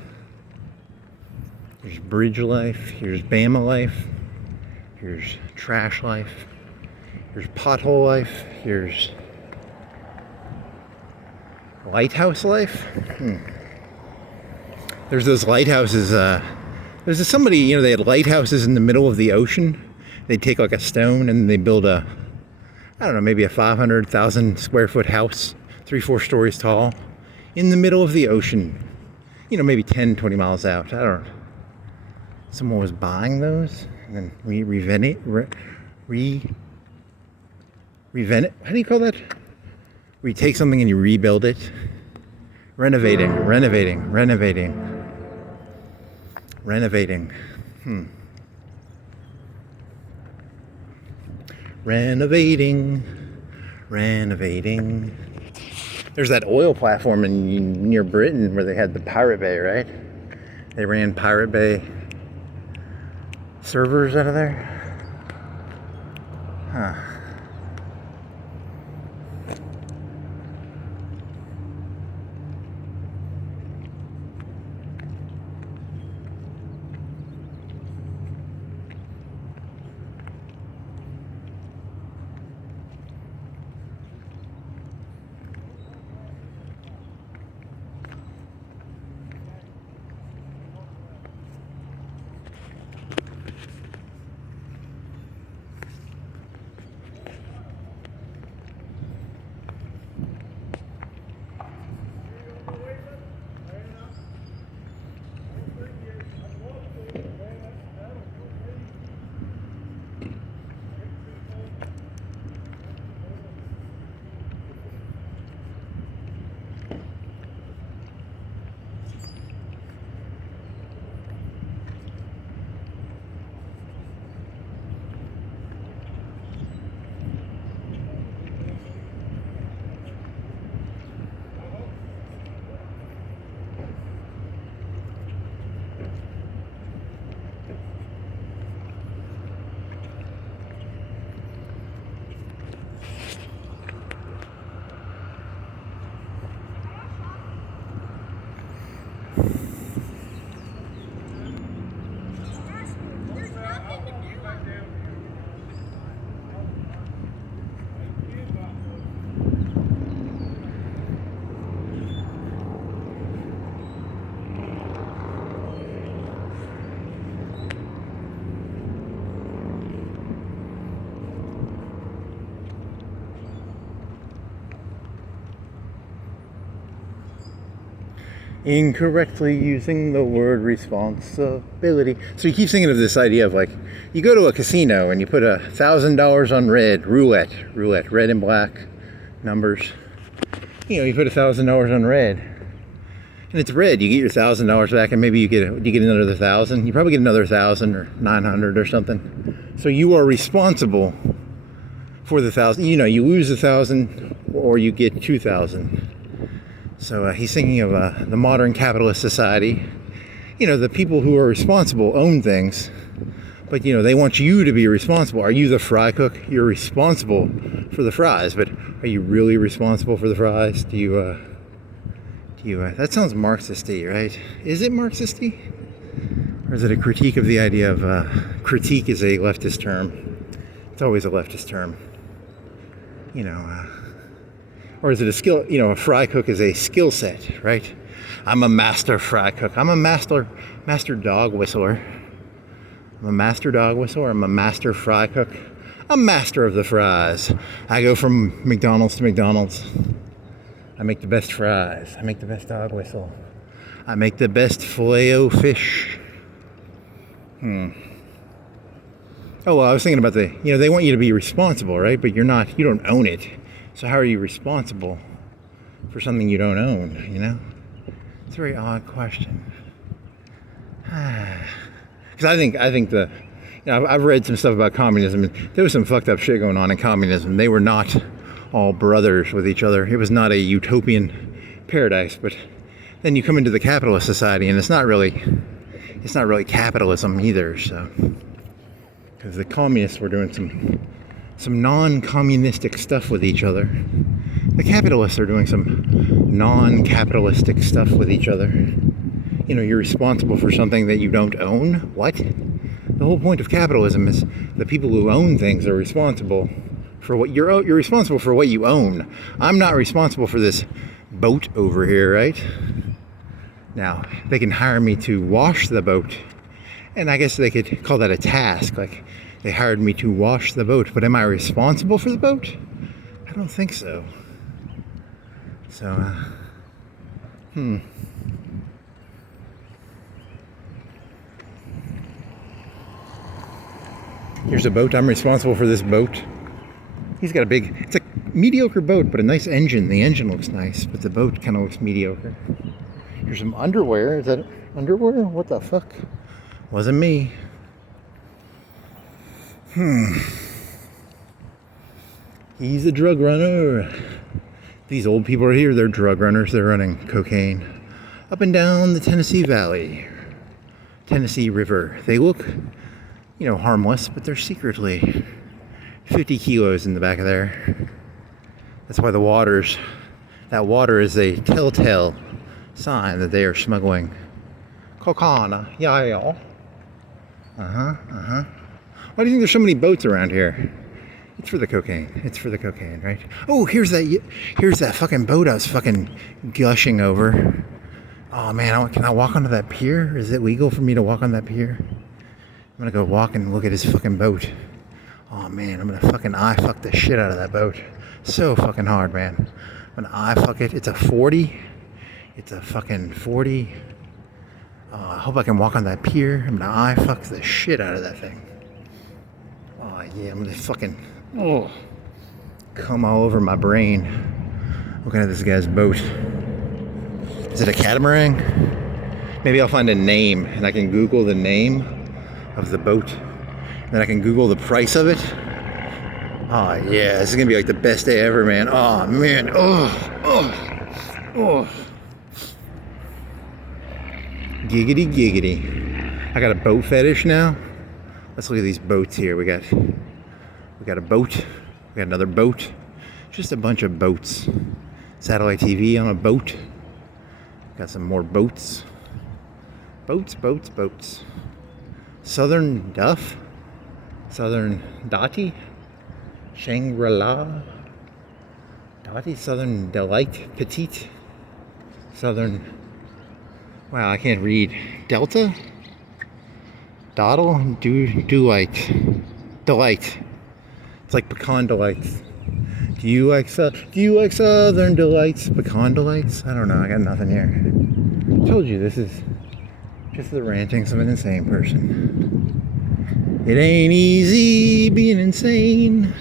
Here's bridge life. Here's Bama life. Here's trash life. Here's pothole life. Here's lighthouse life. There's those lighthouses. There's somebody, you know, they had lighthouses in the middle of the ocean. They'd take like a stone and they build a, I don't know, maybe a 500,000 square foot house, 3-4 stories tall, in the middle of the ocean. You know, maybe 10, 20 miles out. I don't know. Someone was buying those and then revent it. How do you call that? Where you take something and you rebuild it. Renovating. Renovating. Renovating. There's that oil platform near Britain where they had the Pirate Bay, right? They ran Pirate Bay servers out of there. Huh. Incorrectly using the word responsibility. So you keep thinking of this idea of like, you go to a casino and you put $1,000 on red, roulette, red and black numbers. You know, you put $1,000 on red, and it's red. You get your $1,000 back, and maybe you get another 1,000. You probably get another 1,000 or 900 or something. So you are responsible for the 1,000. You know, you lose 1,000 or you get 2,000. So he's thinking of the modern capitalist society. You know, the people who are responsible own things, but you know, they want you to be responsible. Are you the fry cook? You're responsible for the fries, but are you really responsible for the fries? Do you that sounds Marxist-y, right? Is it Marxist-y? Or is it a critique of the idea of, critique is a leftist term. It's always a leftist term. You know, or is it a skill, you know, a fry cook is a skill set, right? I'm a master fry cook. I'm a master dog whistler. I'm a master dog whistler. I'm a master fry cook. I'm master of the fries. I go from McDonald's to McDonald's. I make the best fries. I make the best dog whistle. I make the best filet-o-fish. Oh, well, I was thinking about they want you to be responsible, right? But you don't own it. So how are you responsible for something you don't own, you know? It's a very odd question. Because I think I've read some stuff about communism, and there was some fucked up shit going on in communism. They were not all brothers with each other. It was not a utopian paradise. But then you come into the capitalist society, and it's not really capitalism either. So, because the communists were doing some non-communistic stuff with each other. The capitalists are doing some non-capitalistic stuff with each other. You know, you're responsible for something that you don't own. What? The whole point of capitalism is the people who own things are responsible for what you're responsible for what you own. I'm not responsible for this boat over here, right? Now, they can hire me to wash the boat, and I guess they could call that a task. Like, they hired me to wash the boat, but am I responsible for the boat? I don't think so. So, Here's a boat. I'm responsible for this boat. He's got it's a mediocre boat, but a nice engine. The engine looks nice, but the boat kind of looks mediocre. Here's some underwear. Is that underwear? What the fuck? Wasn't me. He's a drug runner. These old people are here. They're drug runners. They're running cocaine up and down the Tennessee Valley, Tennessee River. They look, you know, harmless, but they're secretly 50 kilos in the back of there. That's why that water is a telltale sign that they are smuggling cocaine. Yeah. Why do you think there's so many boats around here? It's for the cocaine, right? Oh, here's that fucking boat I was fucking gushing over. Oh man, can I walk onto that pier? Is it legal for me to walk on that pier? I'm gonna go walk and look at his fucking boat. Oh man, I'm gonna fucking eye fuck the shit out of that boat. So fucking hard, man. I'm gonna eye fuck it. It's a 40. It's a fucking 40. I hope I can walk on that pier. I'm gonna eye fuck the shit out of that thing. Oh yeah, I'm gonna fucking come all over my brain looking at this guy's boat. Is it a catamaran? Maybe I'll find a name and I can Google the name of the boat. Then I can Google the price of it. Oh yeah, this is gonna be like the best day ever, man. Oh man, Giggity. I got a boat fetish now. Let's look at these boats here. We got a boat. We got another boat. Just a bunch of boats. Satellite TV on a boat. Got some more boats. Boats, boats, boats. Southern Duff. Southern Dottie. Shangri-La. Dottie. Southern Delight. Petite. Southern. Wow, I can't read. Delta. Dawdle. Delight. Delight. It's like pecan delights. Do you like Southern Delights? Pecan Delights? I don't know. I got nothing here. I told you this is just the rantings of an insane person. It ain't easy being insane.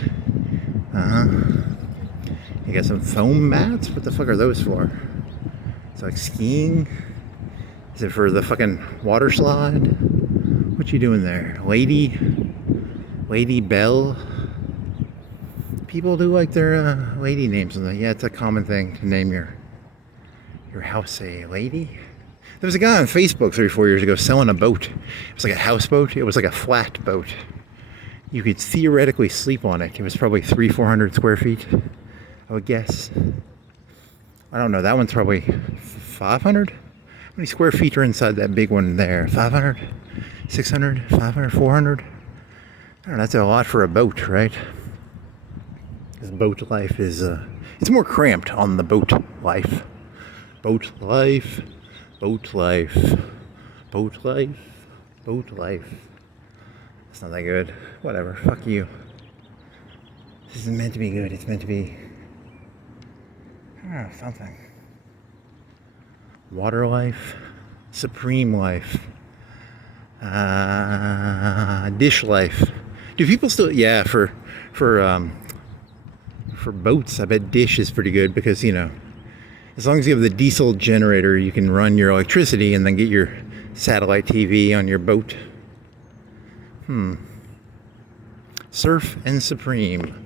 You got some foam mats? What the fuck are those for? It's like skiing? Is it for the fucking water slide? What you doing there? Lady Belle? People do like their lady names. Yeah, it's a common thing to name your house a lady. There was a guy on Facebook 3 or 4 years ago selling a boat. It was like a houseboat. It was like a flat boat. You could theoretically sleep on it. It was probably 300-400 square feet, I would guess. I don't know. That one's probably 500. How many square feet are inside that big one there? 500, 600, 500, 400. I don't know. That's a lot for a boat, right? Because boat life is, it's more cramped on the boat life. Boat life, boat life, boat life, boat life. It's not that good. Whatever, fuck you. This isn't meant to be good, it's meant to be, I don't know, something. Water life, supreme life, dish life. Do people still, yeah, for boats, I bet dish is pretty good because, you know, as long as you have the diesel generator, you can run your electricity and then get your satellite TV on your boat. Surf and Supreme.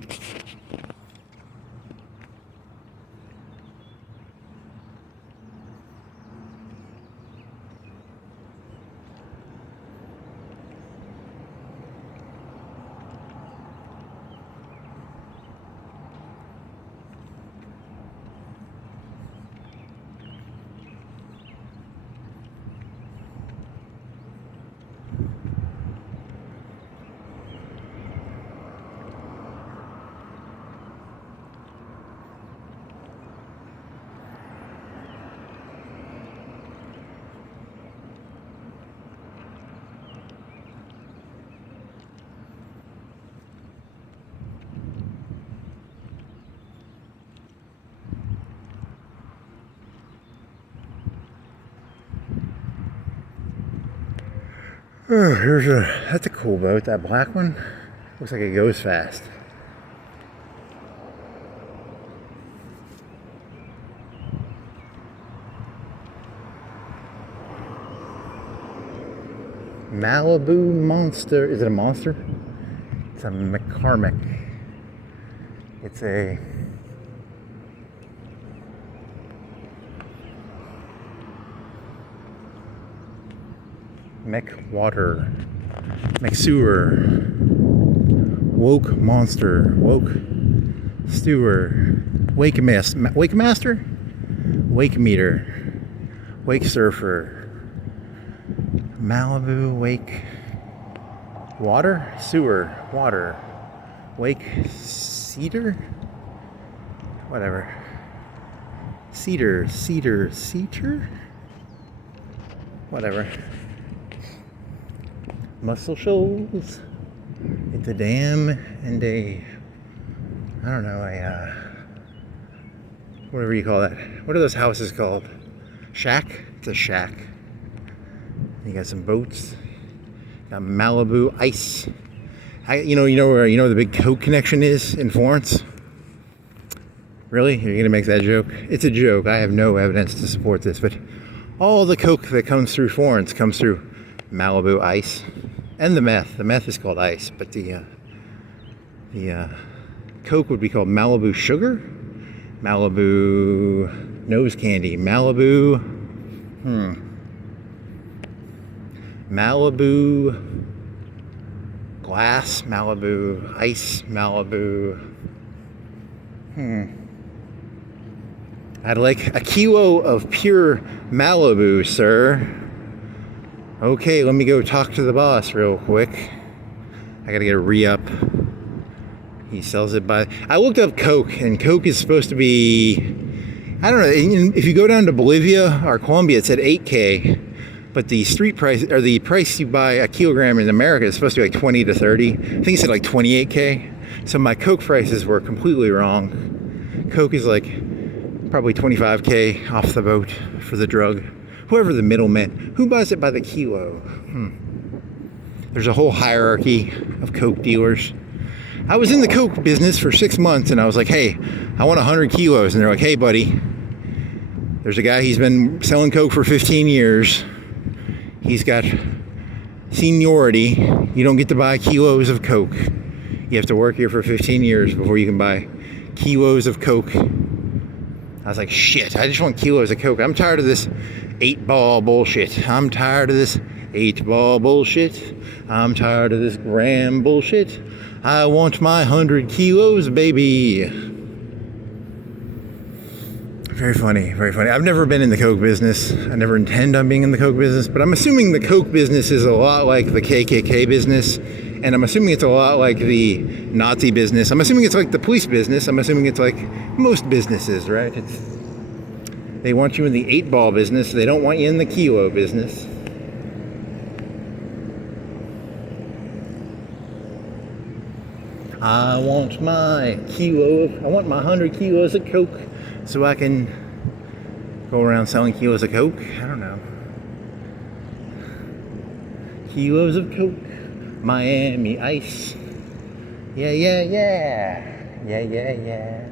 Oh, that's a cool boat, that black one. Looks like it goes fast. Malibu Monster. Is it a monster? It's a McCormick. It's a McWater, McSewer, Woke Monster, Woke Stewer, Wake Master, Wake Meter, Wake Surfer, Malibu, Wake Water, Sewer, Water, Wake Cedar, whatever, Cedar, whatever. Muscle Shoals. It's a dam and a, I don't know, whatever you call that. What are those houses called? Shack? It's a shack. You got some boats. Got Malibu Ice. You know where the big Coke connection is in Florence? Really? You're gonna make that joke? It's a joke. I have no evidence to support this, but all the Coke that comes through Florence comes through Malibu Ice. And the meth. The meth is called ice, but the Coke would be called Malibu Sugar, Malibu Nose Candy, Malibu Glass, Malibu Ice, Malibu I'd like a kilo of pure Malibu, sir. Okay, let me go talk to the boss real quick. I gotta get a re-up. He sells it by... I looked up Coke, and Coke is supposed to be... I don't know, if you go down to Bolivia or Colombia, it said 8K. But the street price, or the price you buy a kilogram in America is supposed to be like 20 to 30. I think it said like 28K. So my Coke prices were completely wrong. Coke is like probably 25K off the boat for the drug. Whoever the middleman, who buys it by the kilo? There's a whole hierarchy of Coke dealers. I was in the Coke business for 6 months, and I was like, hey, I want 100 kilos. And they're like, hey, buddy, there's a guy, he's been selling Coke for 15 years. He's got seniority. You don't get to buy kilos of Coke. You have to work here for 15 years before you can buy kilos of Coke. I was like, shit, I just want kilos of Coke. I'm tired of this 8-ball bullshit. I'm tired of this 8-ball bullshit. I'm tired of this gram bullshit. I want my 100 kilos, baby. Very funny, very funny. I've never been in the Coke business. I never intend on being in the Coke business, but I'm assuming the Coke business is a lot like the KKK business, and I'm assuming it's a lot like the Nazi business. I'm assuming it's like the police business. I'm assuming it's like most businesses, right? They want you in the 8-ball business. They don't want you in the kilo business. I want my 100 kilos of Coke so I can go around selling kilos of Coke. I don't know. Kilos of Coke, Miami Ice. Yeah, yeah, yeah. Yeah, yeah, yeah.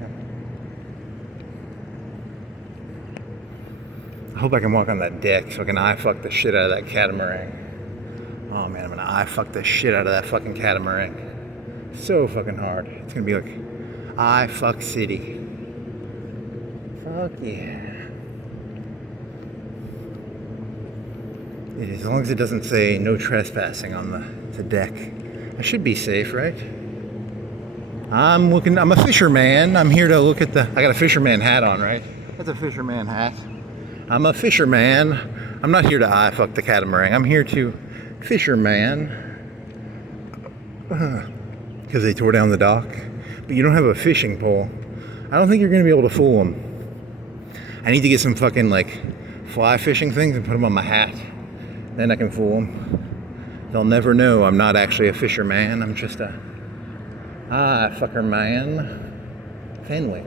I hope I can walk on that deck so I can eye fuck the shit out of that catamaran. Oh man, I'm gonna eye fuck the shit out of that fucking catamaran. So fucking hard. It's gonna be like I fuck city. Fuck yeah. It is, as long as it doesn't say no trespassing on the deck. I should be safe, right? I'm a fisherman. I'm here to look at I got a fisherman hat on, right? That's a fisherman hat. I'm a fisherman. I'm not here to eye fuck the catamaran. I'm here to fisherman. Because they tore down the dock. But you don't have a fishing pole. I don't think you're going to be able to fool them. I need to get some fucking like fly fishing things and put them on my hat. Then I can fool them. They'll never know I'm not actually a fisherman. I'm just a fucker man. Fenwick.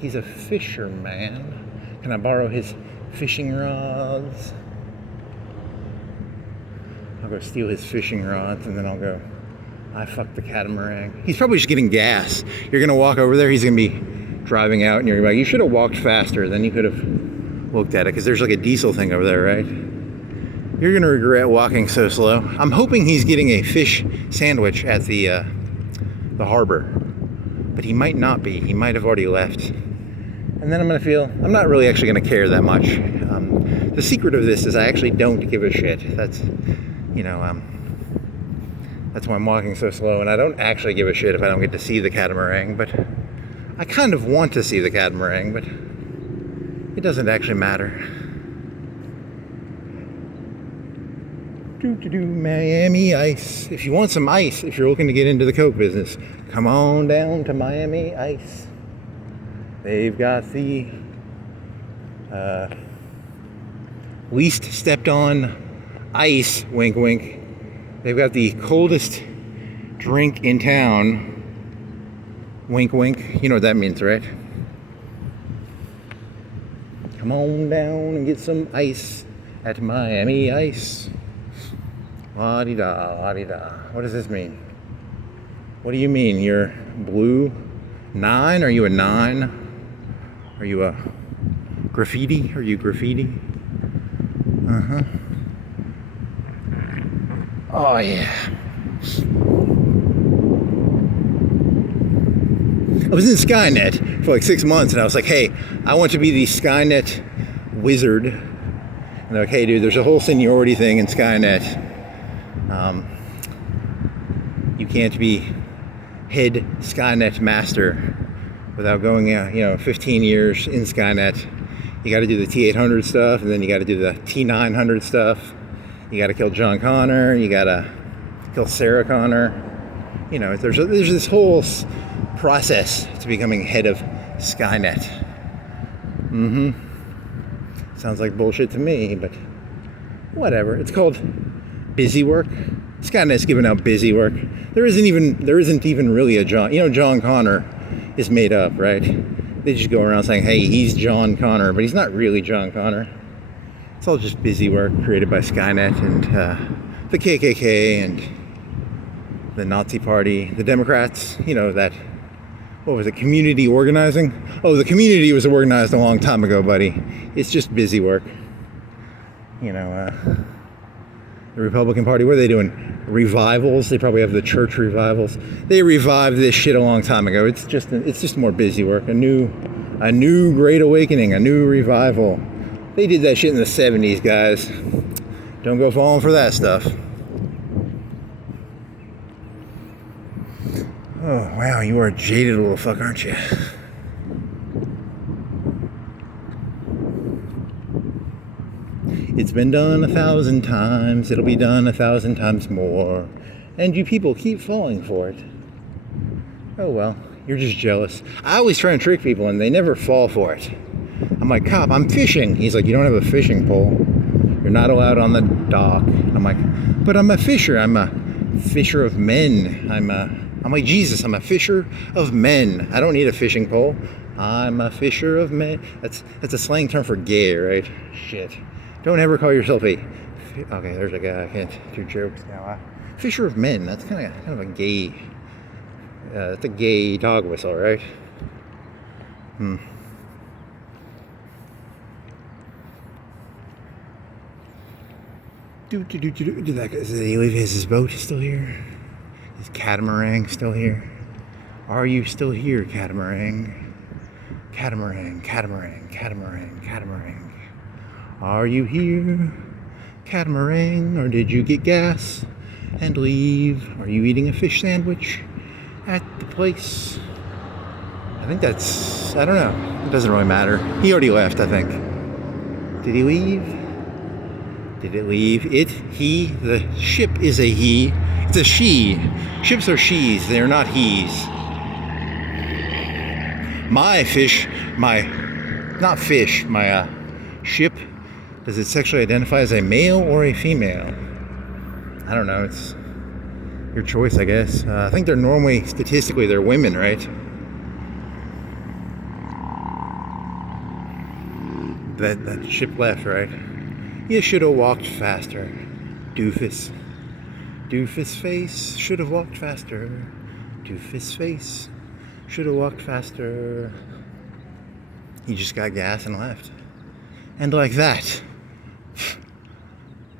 He's a fisherman. Can I borrow his fishing rods? I'll go steal his fishing rods, and then I'll go, I fucked the catamaran. He's probably just getting gas. You're going to walk over there, he's going to be driving out, and you're going to be like, you should have walked faster. Then you could have looked at it, because there's like a diesel thing over there, right? You're going to regret walking so slow. I'm hoping he's getting a fish sandwich at the harbor. But he might not be. He might have already left. And then I'm going to feel, I'm not really actually going to care that much. The secret of this is I actually don't give a shit. That's why I'm walking so slow, and I don't actually give a shit if I don't get to see the catamaran, but I kind of want to see the catamaran, but it doesn't actually matter. Miami Ice. If you want some ice, if you're looking to get into the Coke business, come on down to Miami Ice. They've got the least stepped on ice, wink wink. They've got the coldest drink in town, wink wink. You know what that means, right? Come on down and get some ice at Miami Ice. La-di-da, la-di-da. What does this mean? What do you mean? You're blue? 9? Are you a 9? Are you a graffiti? Are you graffiti? Uh-huh. Oh, yeah. I was in Skynet for like 6 months, and I was like, hey, I want to be the Skynet wizard. And they're like, hey, dude, there's a whole seniority thing in Skynet. You can't be head Skynet master without going, 15 years in Skynet. You got to do the T800 stuff, and then you got to do the T900 stuff. You got to kill John Connor. You got to kill Sarah Connor. You know, there's this whole process to becoming head of Skynet. Sounds like bullshit to me, but whatever. It's called busy work. Skynet's giving out busy work. There isn't even really a John. You know, John Connor is made up, right? They just go around saying, hey, he's John Connor, but he's not really John Connor. It's all just busy work created by Skynet and the KKK and the Nazi Party, the Democrats, you know, that, what was it, community organizing? Oh, the community was organized a long time ago, buddy. It's just busy work. You know, the Republican Party, what are they doing? Revivals? They probably have the church revivals. They revived this shit a long time ago. It's just more busy work. A new great awakening, a new revival. They did that shit in the 70s, guys. Don't go falling for that stuff. Oh, wow, you are a jaded little fuck, aren't you? It's been done 1,000 times, it'll be done 1,000 times more, and you people keep falling for it. Oh well, you're just jealous. I always try and trick people and they never fall for it. I'm like, cop, I'm fishing. He's like, you don't have a fishing pole. You're not allowed on the dock. And I'm like, but I'm a fisher. I'm a fisher of men. I'm like, Jesus, I'm a fisher of men. I don't need a fishing pole. I'm a fisher of men. That's a slang term for gay, right? Shit. Don't ever call yourself a... Okay, there's a guy. I can't do jokes now. Fisher of men. That's kind of a gay... it's a gay dog whistle, right? Did that guy, is his boat still here? Is Catamaran still here? Are you still here, Catamaran? Catamaran, Catamaran, Catamaran, Catamaran. Are you here, Catamaran, or did you get gas and leave? Are you eating a fish sandwich at the place? I think that's, I don't know. It doesn't really matter. He already left, I think. Did he leave? Did it leave? It, he, the ship is a he. It's a she. Ships are she's, they're not he's. My fish, not fish, my ship, does it sexually identify as a male or a female? I don't know, it's your choice, I guess. I think they're normally, statistically, they're women, right? That ship left, right? You should have walked faster, doofus. Doofus face, should have walked faster. Doofus face, should have walked faster. He just got gas and left. And like that,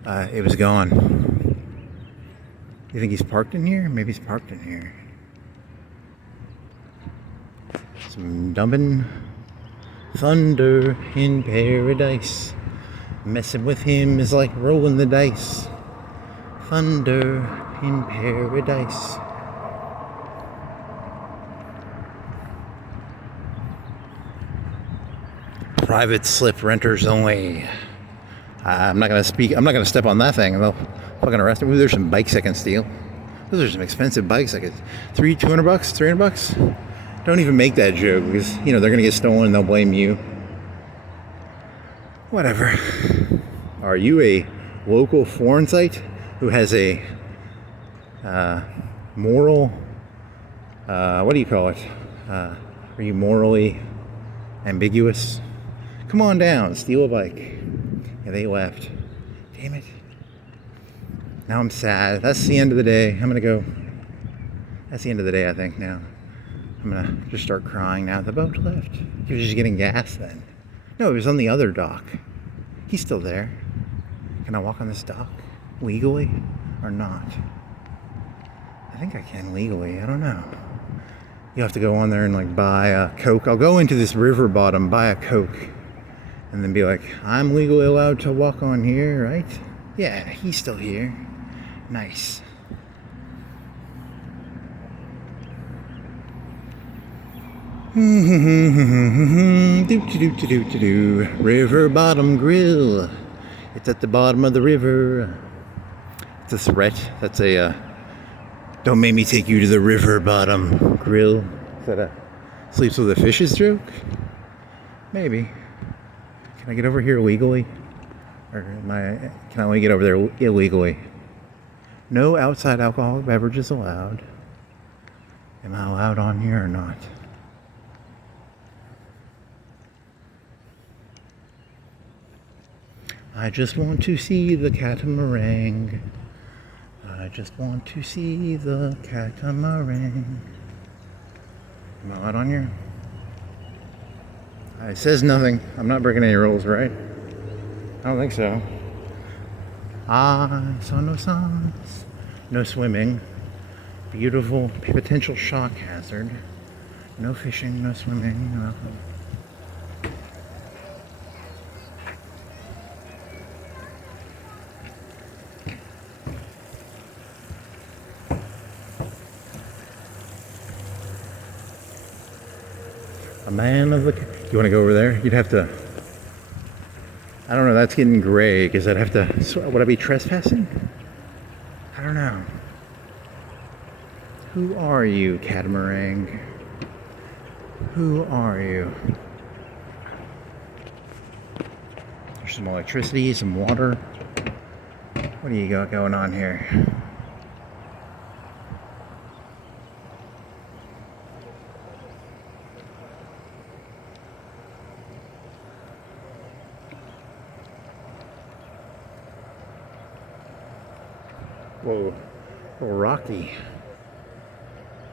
it was gone. You think he's parked in here? Maybe he's parked in here. Some dumping thunder in paradise. Messing with him is like rolling the dice. Thunder in paradise. Private slip renters only. I'm not gonna step on that thing. They'll fucking arrest me. Ooh, there's some bikes I can steal. Those are some expensive bikes. I could $200, $300. Don't even make that joke because you know they're gonna get stolen and they'll blame you. Whatever. Are you a local Florenceite who has a moral? What do you call it? Are you morally ambiguous? Come on down, steal a bike. Yeah, they left. Damn it. Now I'm sad. That's the end of the day. I'm gonna go. That's the end of the day, I think, now. I'm gonna just start crying now. The boat left. He was just getting gas then. No, he was on the other dock. He's still there. Can I walk on this dock? Legally? Or not? I think I can legally. I don't know. You have to go on there and like buy a Coke. I'll go into this river bottom, buy a Coke. And then be like, I'm legally allowed to walk on here, right? Yeah, he's still here. Nice. River bottom grill. It's at the bottom of the river. It's a threat. That's a don't make me take you to the river bottom grill. Is that a sleeps with the fishes joke? Maybe. Can I get over here legally? Or can I only get over there illegally? No outside alcoholic beverages allowed. Am I allowed on here or not? I just want to see the catamaran. I just want to see the catamaran. Am I allowed on here? It says nothing. I'm not breaking any rules, right? I don't think so. I saw no signs. No swimming. Beautiful potential shock hazard. No fishing, no swimming, nothing. A man of the... You want to go over there? You'd have to... I don't know, that's getting gray, because I'd have to... Would I be trespassing? I don't know. Who are you, catamaran? Who are you? There's some electricity, some water. What do you got going on here? Whoa, a little rocky.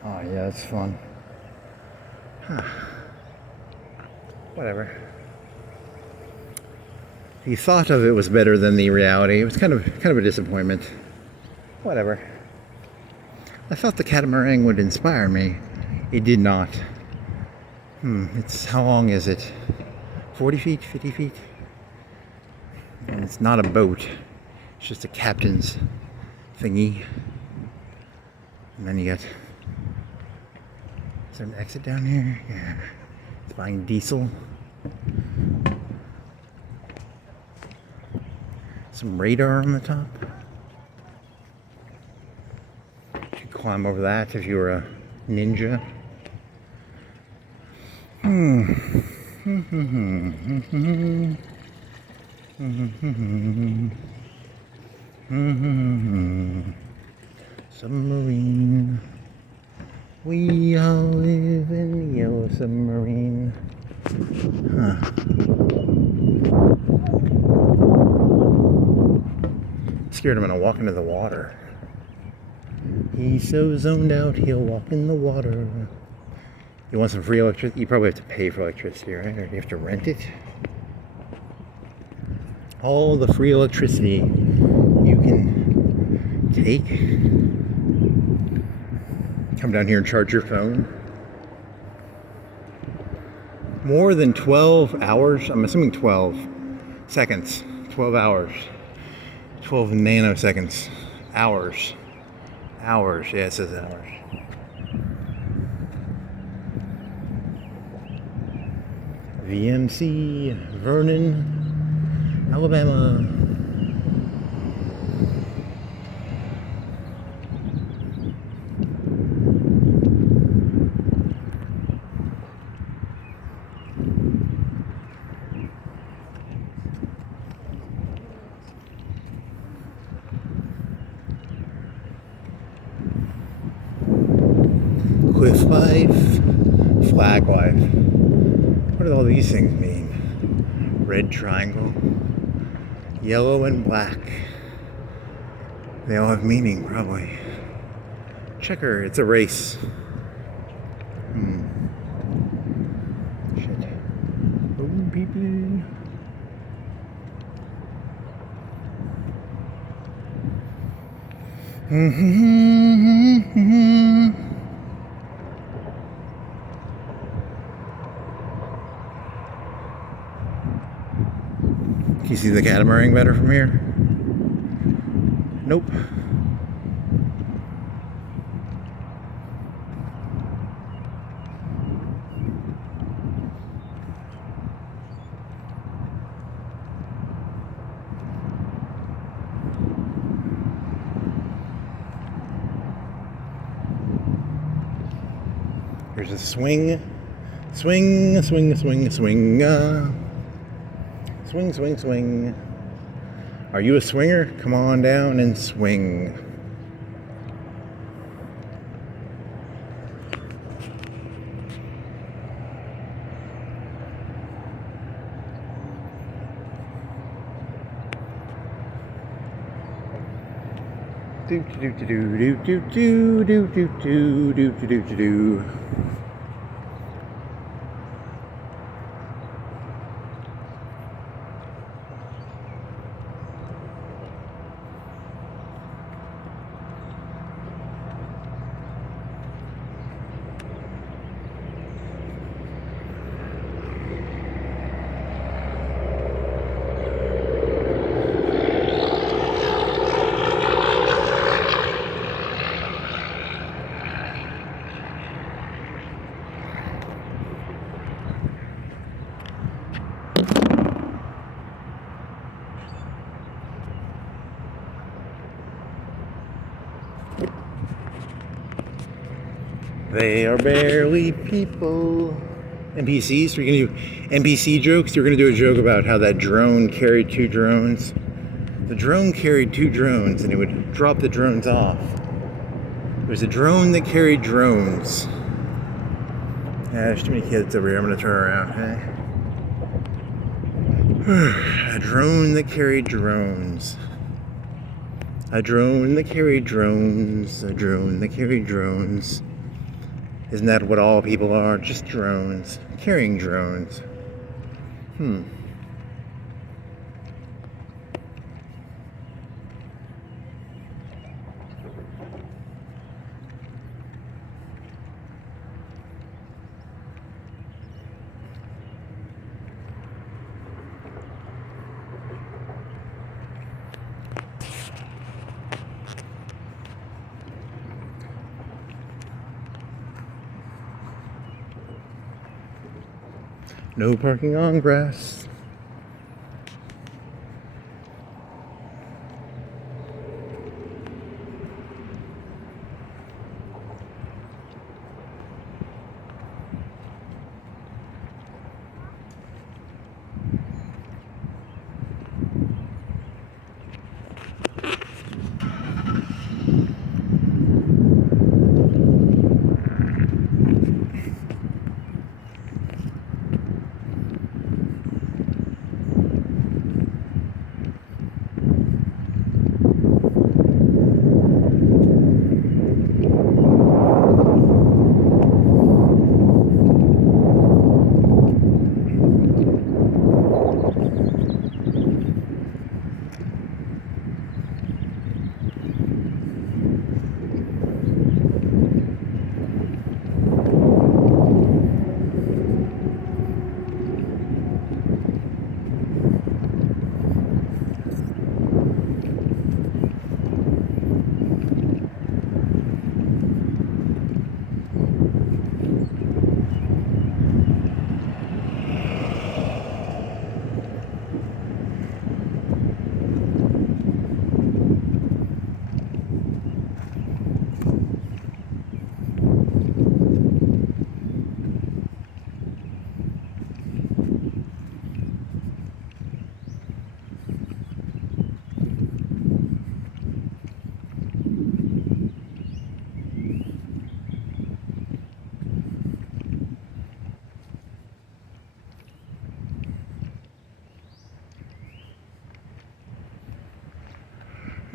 Oh yeah, that's fun. Huh. Whatever. The thought of it was better than the reality. It was kind of a disappointment. Whatever. I thought the catamaran would inspire me. It did not. It's, how long is it? 40 feet, 50 feet? And it's not a boat. It's just a captain's thingy. And then you got... Is there an exit down here? Yeah. It's buying diesel. Some radar on the top. You could climb over that if you were a ninja. Submarine. We all live in the yellow submarine. Huh. Scared I'm gonna walk into the water. He's so zoned out, he'll walk in the water. You want some free electricity? You probably have to pay for electricity, right? Or you have to rent it? All the free electricity you can take. Come down here and charge your phone. More than 12 hours, I'm assuming 12 seconds, 12 hours, 12 nanoseconds, hours, yeah, it says hours. VMC, Vernon, Alabama. Cliff life, flag life. What do all these things mean? Red triangle, yellow and black. They all have meaning, probably. Checker, it's a race. Shit. Oh, pee-pee. Can you see the catamaran better from here? Nope. There's a swing. Swing, swing, swing, swing. Swing, swing, swing. Are you a swinger? Come on down and swing. Do do do do do do do do do do do do do. They are barely people. NPCs? So you're going to do NPC jokes? You're going to do a joke about how that drone carried 2 drones. The drone carried 2 drones and it would drop the drones off. It was a drone that carried drones. There's too many kids over here. I'm going to turn around. A drone that carried drones. A drone that carried drones. A drone that carried drones. Isn't that what all people are? Just drones. Carrying drones. No parking on grass.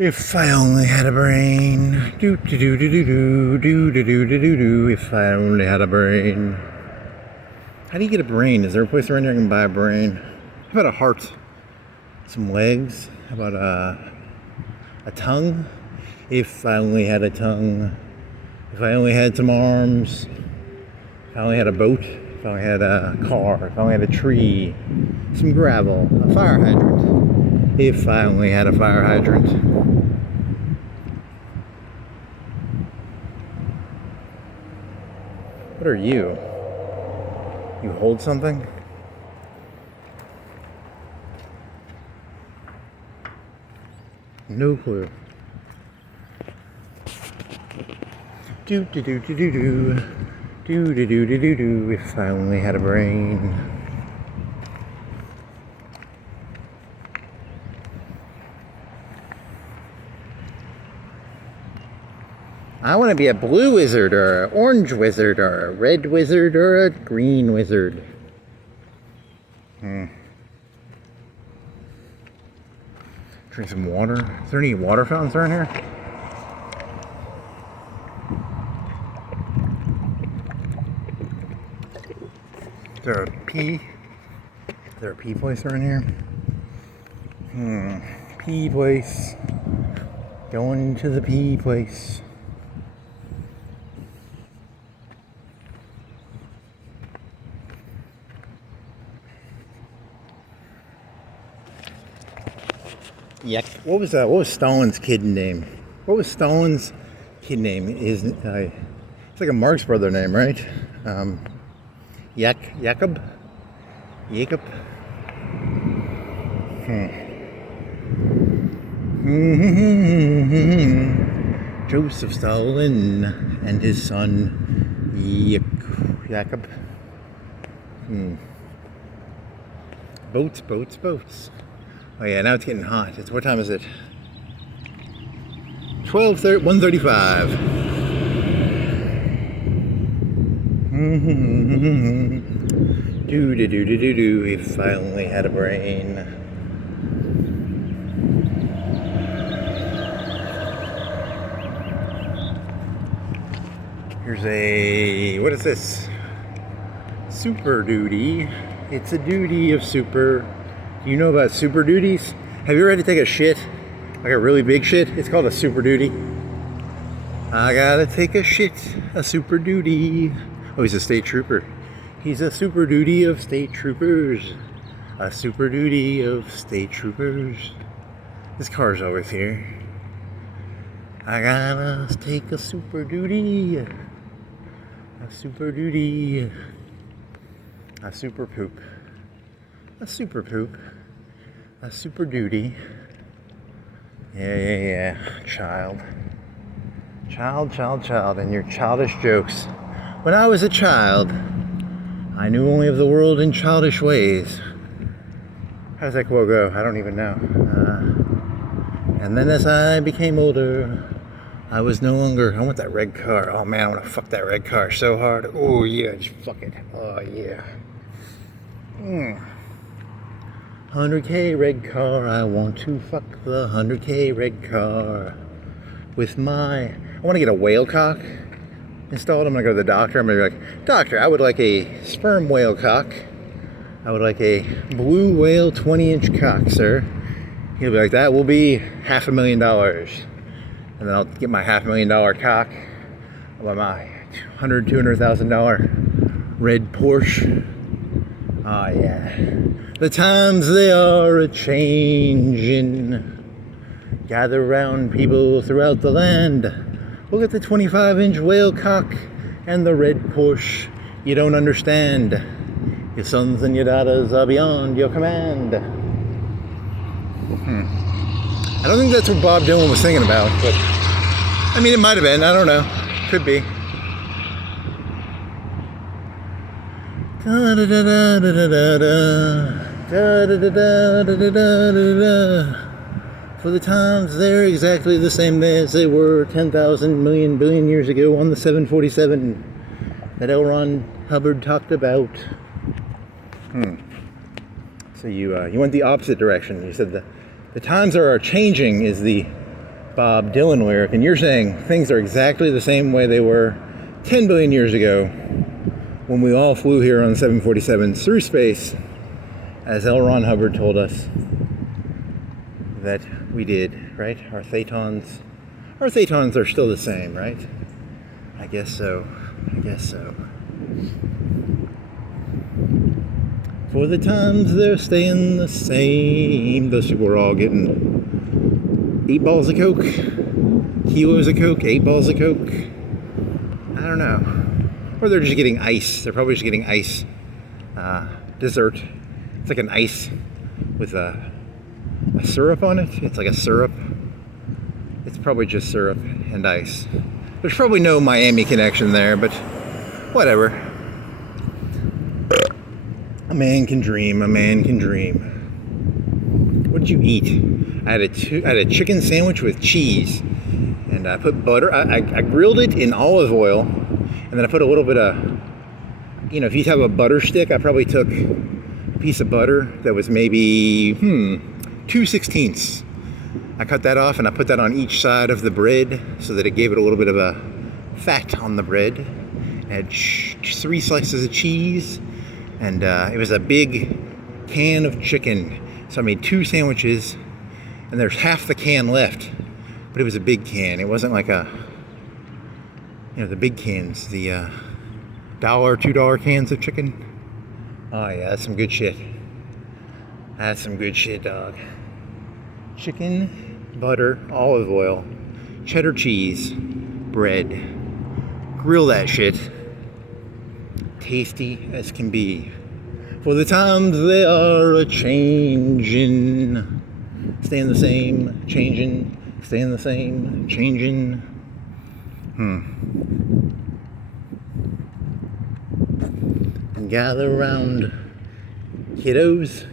If I only had a brain. Do do do do do do do do do do do do. If I only had a brain. How do you get a brain? Is there a place around here I can buy a brain? How about a heart? Some legs? How about a tongue? If I only had a tongue. If I only had some arms. If I only had a boat. If I only had a car. If I only had a tree. Some gravel. A fire hydrant. If I only had a fire hydrant. What are you? You hold something? No clue. Do do do do do do. Do do do do do do. If I only had a brain. I want to be a blue wizard or an orange wizard or a red wizard or a green wizard. Drink some water. Is there any water fountains around here? Is there a pee place around here? Pee place. Going to the pee place. Yeah. What was Stalin's kid name? What was Stalin's kid name? It's like a Marx brother name, right? Jakob? Joseph Stalin and his son Jakob. Boats. Oh yeah, now it's getting hot. What time is it? 1:35. Do. If I only had a brain. Here's what is this? Super duty. It's a duty of super. Do you know about super duties? Have you ever had to take a shit? Like a really big shit? It's called a super duty. I gotta take a shit. A super duty. Oh, he's a state trooper. He's a super duty of state troopers. A super duty of state troopers. This car's always here. I gotta take a super duty. A super duty. A super poop. A super poop. A super duty. Yeah. Child, and your childish jokes. When I was a child, I knew only of the world in childish ways. How does that quote go? I don't even know. And then as I became older, I was no longer... I want that red car. Oh man, I want to fuck that red car so hard. Oh yeah, just fuck it. Oh yeah. 100K red car, I want to fuck the 100K red car with my... I want to get a whale cock installed. I'm going to go to the doctor. I'm going to be like, doctor, I would like a sperm whale cock. I would like a blue whale 20-inch cock, sir. He'll be like, that will be $500,000. And then I'll get my $500,000 cock. I'll buy my $200,000 red Porsche. Oh yeah. The times they are a-changin'. Gather round people throughout the land. Look at the 25-inch whale cock and the red Porsche. You don't understand. Your sons and your daughters are beyond your command. I don't think that's what Bob Dylan was singing about, but I mean, it might have been. I don't know. Could be. Da da da da da da da. Da, da, da, da, da, da, da, da. For the times, they're exactly the same as they were 10,000 million billion years ago on the 747 that L. Ron Hubbard talked about. So you went the opposite direction. You said the times are changing is the Bob Dylan lyric, and you're saying things are exactly the same way they were 10 billion years ago when we all flew here on 747s through space, as L. Ron Hubbard told us that we did, right? Our thetons are still the same, right? I guess so. For the times they're staying the same. Those people are all getting 8 balls of Coke, kilos of Coke, 8 balls of Coke. I don't know. Or they're just getting ice. They're probably just getting ice. Dessert. It's like an ice with a syrup on it. It's like a syrup. It's probably just syrup and ice. There's probably no Miami connection there, but Whatever. A man can dream. A man can dream. What did you eat? I had a chicken sandwich with cheese, and I put butter. I grilled it in olive oil, and then I put a little bit of, if you have a butter stick, I probably took a piece of butter that was maybe 2/16. I cut that off and I put that on each side of the bread so that it gave it a little bit of a fat on the bread. I had 3 slices of cheese, and it was a big can of chicken. So I made 2 sandwiches, and there's half the can left, but it was a big can. It wasn't like the big cans, the $1, $2 cans of chicken. Oh yeah, that's some good shit. That's some good shit, dog. Chicken, butter, olive oil, cheddar cheese, bread. Grill that shit. Tasty as can be. For the times they are a-changin'. Staying the same, changing. Staying the same, changing. And gather round, kitties.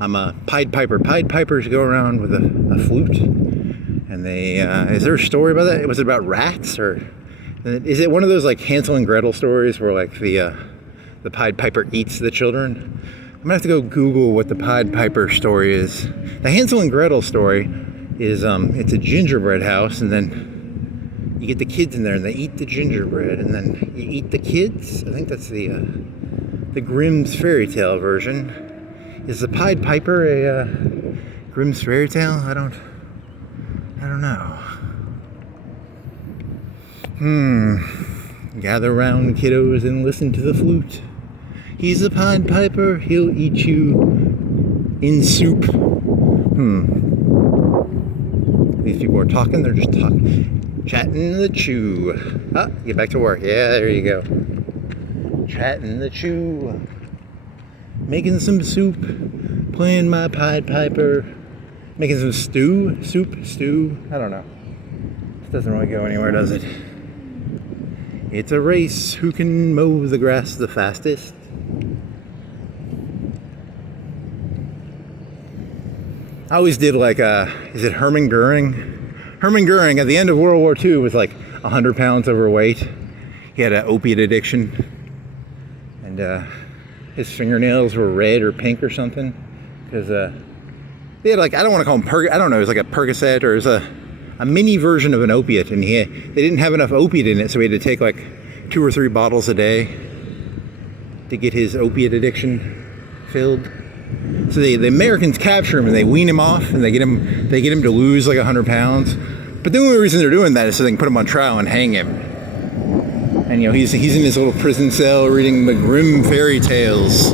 I'm a Pied Piper. Pied Pipers go around with a flute, and they. Is there a story about that? Was it about rats, or is it one of those like Hansel and Gretel stories where like the Pied Piper eats the children? I'm gonna have to go Google what the Pied Piper story is. The Hansel and Gretel story is it's a gingerbread house, and then you get the kids in there and they eat the gingerbread, and then you eat the kids. I think that's the Grimm's fairy tale version. Is the Pied Piper a Grimm's fairy tale? I don't know. Gather round, kiddos, and listen to the flute. He's a Pied Piper, he'll eat you in soup. These people are talking, they're just talking. Chatting the chew. Get back to work. Yeah, there you go. Chatting the chew. Making some soup. Playing my Pied Piper. Making some stew. I don't know. This doesn't really go anywhere, does it? It's a race. Who can mow the grass the fastest? I always did like, is it Hermann Goering? Hermann Goering at the end of World War II was like 100 pounds overweight. He had an opiate addiction, and his fingernails were red or pink or something, because they had like, I don't want to call them I don't know, it was like a Percocet, or it was a mini version of an opiate, and they didn't have enough opiate in it, so he had to take like 2 or 3 bottles a day to get his opiate addiction filled. So the Americans capture him and they wean him off, and they get him to lose like 100 pounds. But the only reason they're doing that is so they can put him on trial and hang him. And he's in his little prison cell reading the Grimm fairy tales,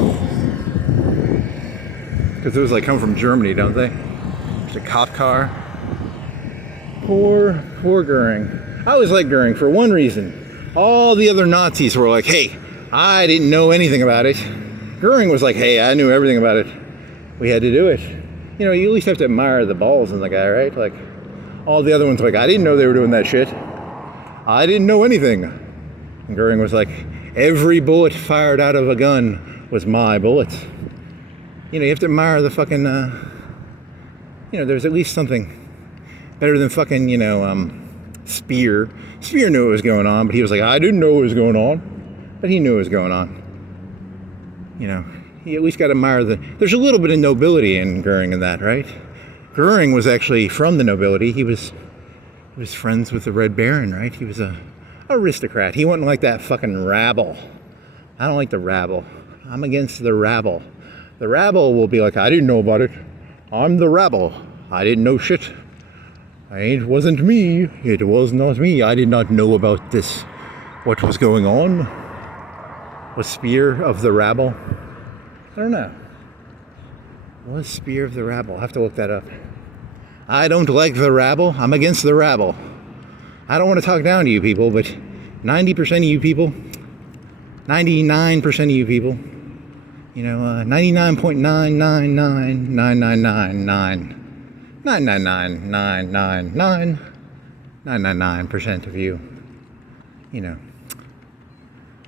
because those like come from Germany, don't they? There's a cop car. Poor Goering. I always liked Goering for one reason. All the other Nazis were like, hey, I didn't know anything about it. Goering was like, hey, I knew everything about it. We had to do it. You at least have to admire the balls in the guy, right? Like, all the other ones were like, I didn't know they were doing that shit. I didn't know anything. And Goering was like, every bullet fired out of a gun was my bullet. You have to admire the fucking, there's at least something better than fucking, Speer. Speer knew what was going on, but he was like, I didn't know what was going on. But he knew what was going on. You at least got to admire there's a little bit of nobility in Goering in that, right? Goering was actually from the nobility. He was friends with the Red Baron, right? He was a aristocrat. He wasn't like that fucking rabble. I don't like the rabble. I'm against the rabble. The rabble will be like, I didn't know about it. I'm the rabble. I didn't know shit. It wasn't me. It was not me. I did not know about this. What was going on? Was Spear of the rabble? I don't know. Was Spear of the rabble? I'll have to look that up. I don't like the rabble. I'm against the rabble. I don't want to talk down to you people, but 90% of you people, 99% of you people, 99.99999999999% of you,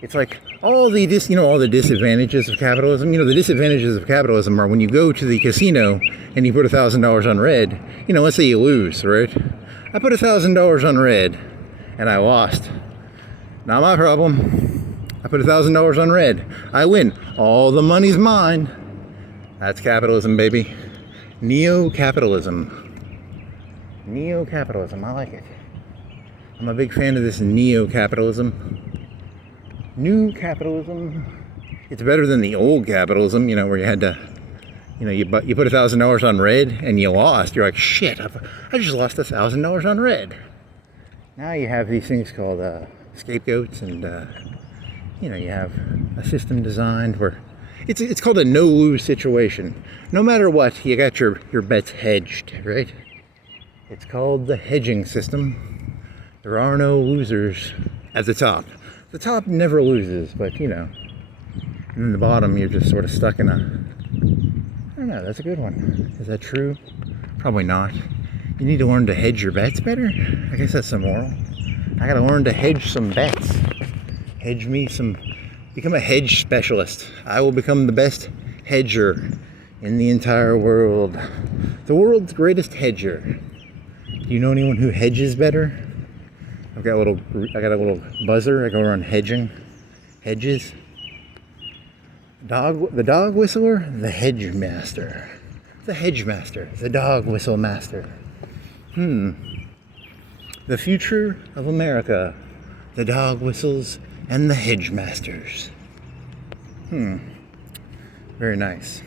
It's like all the all the disadvantages of capitalism. The disadvantages of capitalism are when you go to the casino and you put $1,000 on red. Let's say you lose, right? I put $1,000 on red and I lost. Not my problem. I put $1,000 on red. I win. All the money's mine. That's capitalism, baby. Neo-capitalism. Neo-capitalism. I like it. I'm a big fan of this neo-capitalism. New capitalism. It's better than the old capitalism, where you had to, you put $1,000 on red and you lost. You're like, shit, I just lost $1,000 on red. Now you have these things called scapegoats, and you have a system designed where it's called a no-lose situation. No matter what, you got your bets hedged, right? It's called the hedging system. There are no losers at the top. The top never loses, but and in the bottom you're just sort of stuck in I don't know, that's a good one. Is that true? Probably not. You need to learn to hedge your bets better? I guess that's the moral. I gotta learn to hedge some bets. Become a hedge specialist. I will become the best hedger in the entire world. The world's greatest hedger. Do you know anyone who hedges better? I got a little buzzer. I go around hedging. Hedges. The dog whistler, the hedge master. The hedge master, the dog whistle master. The future of America, the dog whistles and the hedge masters. Very nice.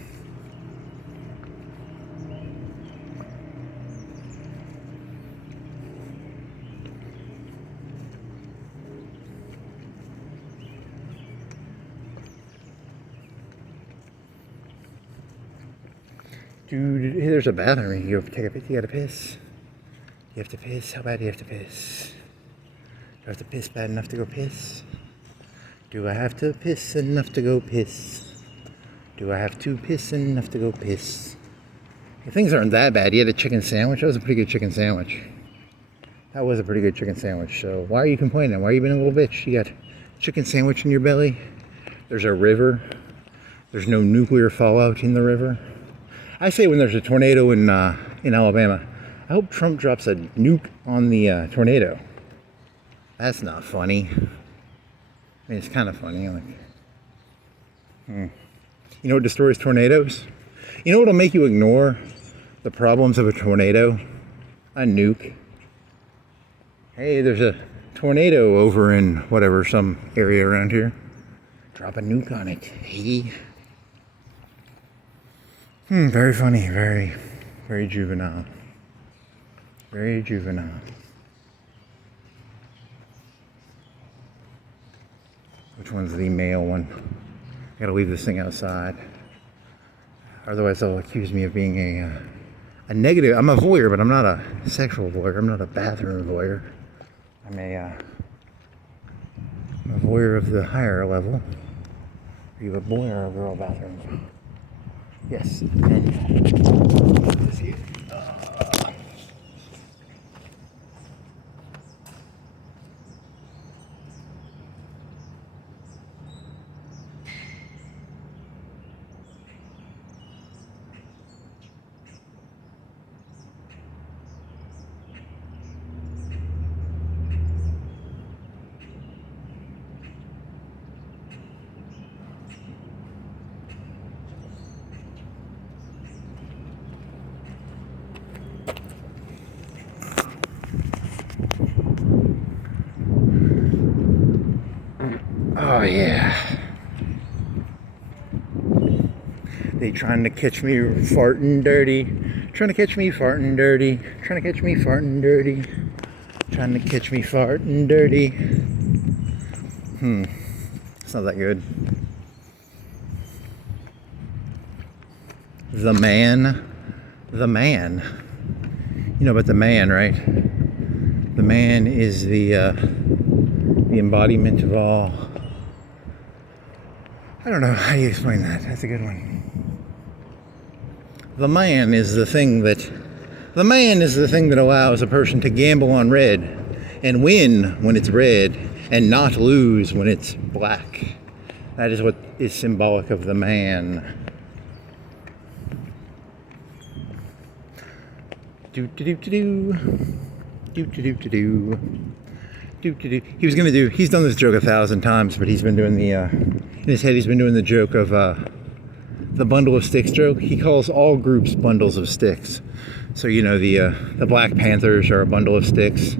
Dude, there's a bathroom. You have to take a piss. You gotta piss. You have to piss. How bad do you have to piss? Do I have to piss bad enough to go piss? Do I have to piss enough to go piss? Do I have to piss enough to go piss? If things aren't that bad. You had a chicken sandwich. That was a pretty good chicken sandwich. That was a pretty good chicken sandwich. So why are you complaining? Why are you being a little bitch? You got chicken sandwich in your belly. There's a river. There's no nuclear fallout in the river. I say when there's a tornado in Alabama, I hope Trump drops a nuke on the tornado. That's not funny. I mean, it's kind of funny. You know what destroys tornadoes? You know what'll make you ignore the problems of a tornado? A nuke. Hey, there's a tornado over in whatever, some area around here. Drop a nuke on it. Hey. Very funny. Very, very juvenile. Very juvenile. Which one's the male one? I gotta leave this thing outside. Otherwise they'll accuse me of being a negative. I'm a voyeur, but I'm not a sexual voyeur. I'm not a bathroom voyeur. I'm a voyeur of the higher level. Are you a boy or a girl bathroom? Yes. This here. Oh yeah. They trying to catch me farting dirty. Trying to catch me farting dirty. Trying to catch me farting dirty. Trying to catch me farting dirty. It's not that good. The man. The man. You know about the man, right? The man is the embodiment of all. I don't know how do you explain that. That's a good one. The man is the thing that allows a person to gamble on red and win when it's red and not lose when it's black. That is what is symbolic of the man. Do do do do do do do do do do do do. He was gonna do. He's done this joke 1,000 times, but he's been doing the in his head. He's been doing the joke of the bundle of sticks joke. He calls all groups bundles of sticks. So the Black Panthers are a bundle of sticks.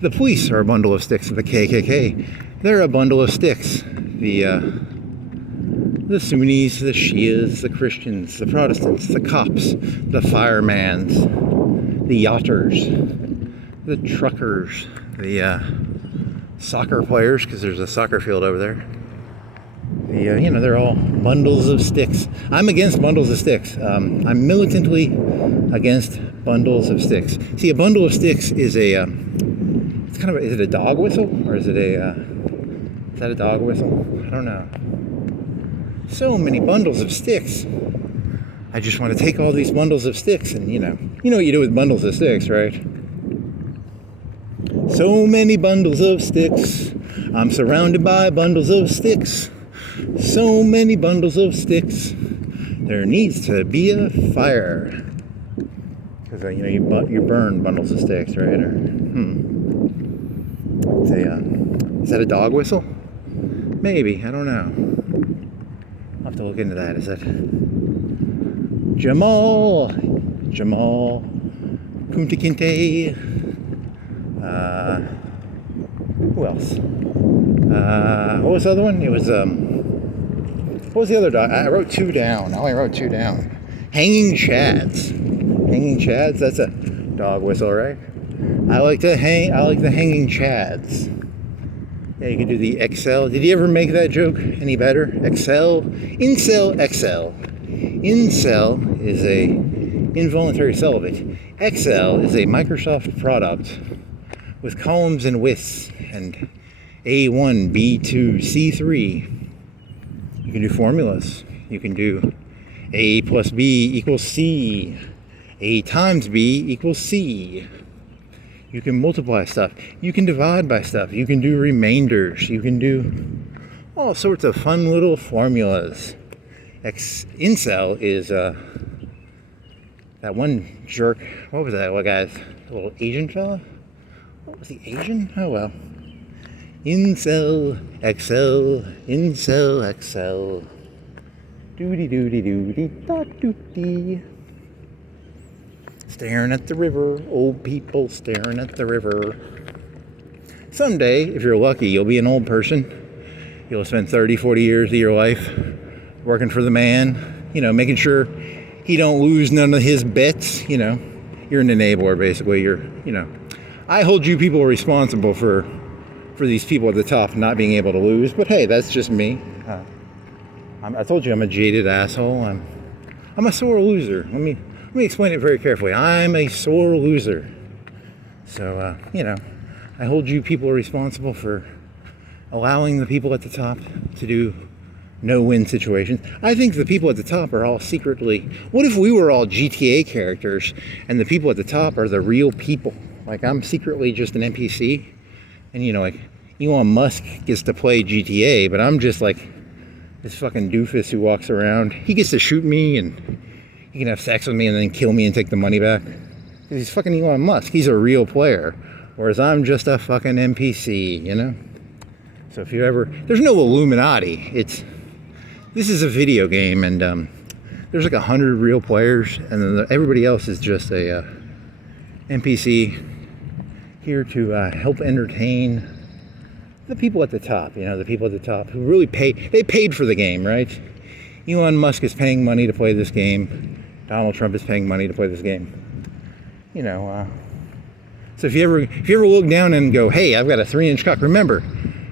The police are a bundle of sticks. The KKK, they're a bundle of sticks. The Sunnis, the Shias, the Christians, the Protestants, the cops, the firemen's, the yachters, the truckers, the soccer players, because there's a soccer field over there. They're all bundles of sticks. I'm against bundles of sticks. I'm militantly against bundles of sticks. See, a bundle of sticks is it's kind of, is it a dog whistle? Or is that a dog whistle? I don't know. So many bundles of sticks. I just want to take all these bundles of sticks and, you know what you do with bundles of sticks, right? So many bundles of sticks. I'm surrounded by bundles of sticks. So many bundles of sticks. There needs to be a fire. Because, you burn bundles of sticks, right? Is that a dog whistle? Maybe, I don't know. I'll have to look into that. Is that Jamal Kunta Kinte? Who else? What was the other one? It was what was the other dog? I wrote two down. I only wrote two down. Hanging Chads. Hanging Chads, that's a dog whistle, right? I like the hanging Chads. Yeah, you can do the XL. Did you ever make that joke any better? XL? Incel XL. Incel is a involuntary celibate. XL is a Microsoft product with columns and widths and A1, B2, C3. You can do formulas. You can do A plus B equals C. A times B equals C. You can multiply stuff. You can divide by stuff. You can do remainders. You can do all sorts of fun little formulas. Incel is that one jerk. What was that? What guy's a little Asian fella? What was he, Asian? Oh well. Incel XL. Incel XL. Doody doody doody da doody. Staring at the river, old people staring at the river. Someday, if you're lucky, you'll be an old person. You'll spend 30, 40 years of your life working for the man, making sure he don't lose none of his bets, You're an enabler, basically. I hold you people responsible for these people at the top not being able to lose, but hey, that's just me. I told you I'm a jaded asshole. I'm a sore loser. Let me explain it very carefully. I'm a sore loser. So, I hold you people responsible for allowing the people at the top to do no-win situations. I think the people at the top are all secretly... What if we were all GTA characters and the people at the top are the real people? Like, I'm secretly just an NPC. And, Elon Musk gets to play GTA, but I'm just like this fucking doofus who walks around. He gets to shoot me and... He can have sex with me and then kill me and take the money back. Because he's fucking Elon Musk. He's a real player. Whereas I'm just a fucking NPC, So if you ever... There's no Illuminati. This is a video game and there's like 100 real players and then everybody else is just a NPC here to help entertain the people at the top. The people at the top who really they paid for the game, right? Elon Musk is paying money to play this game. Donald Trump is paying money to play this game. So if you ever look down and go, hey, I've got a 3-inch cock, remember,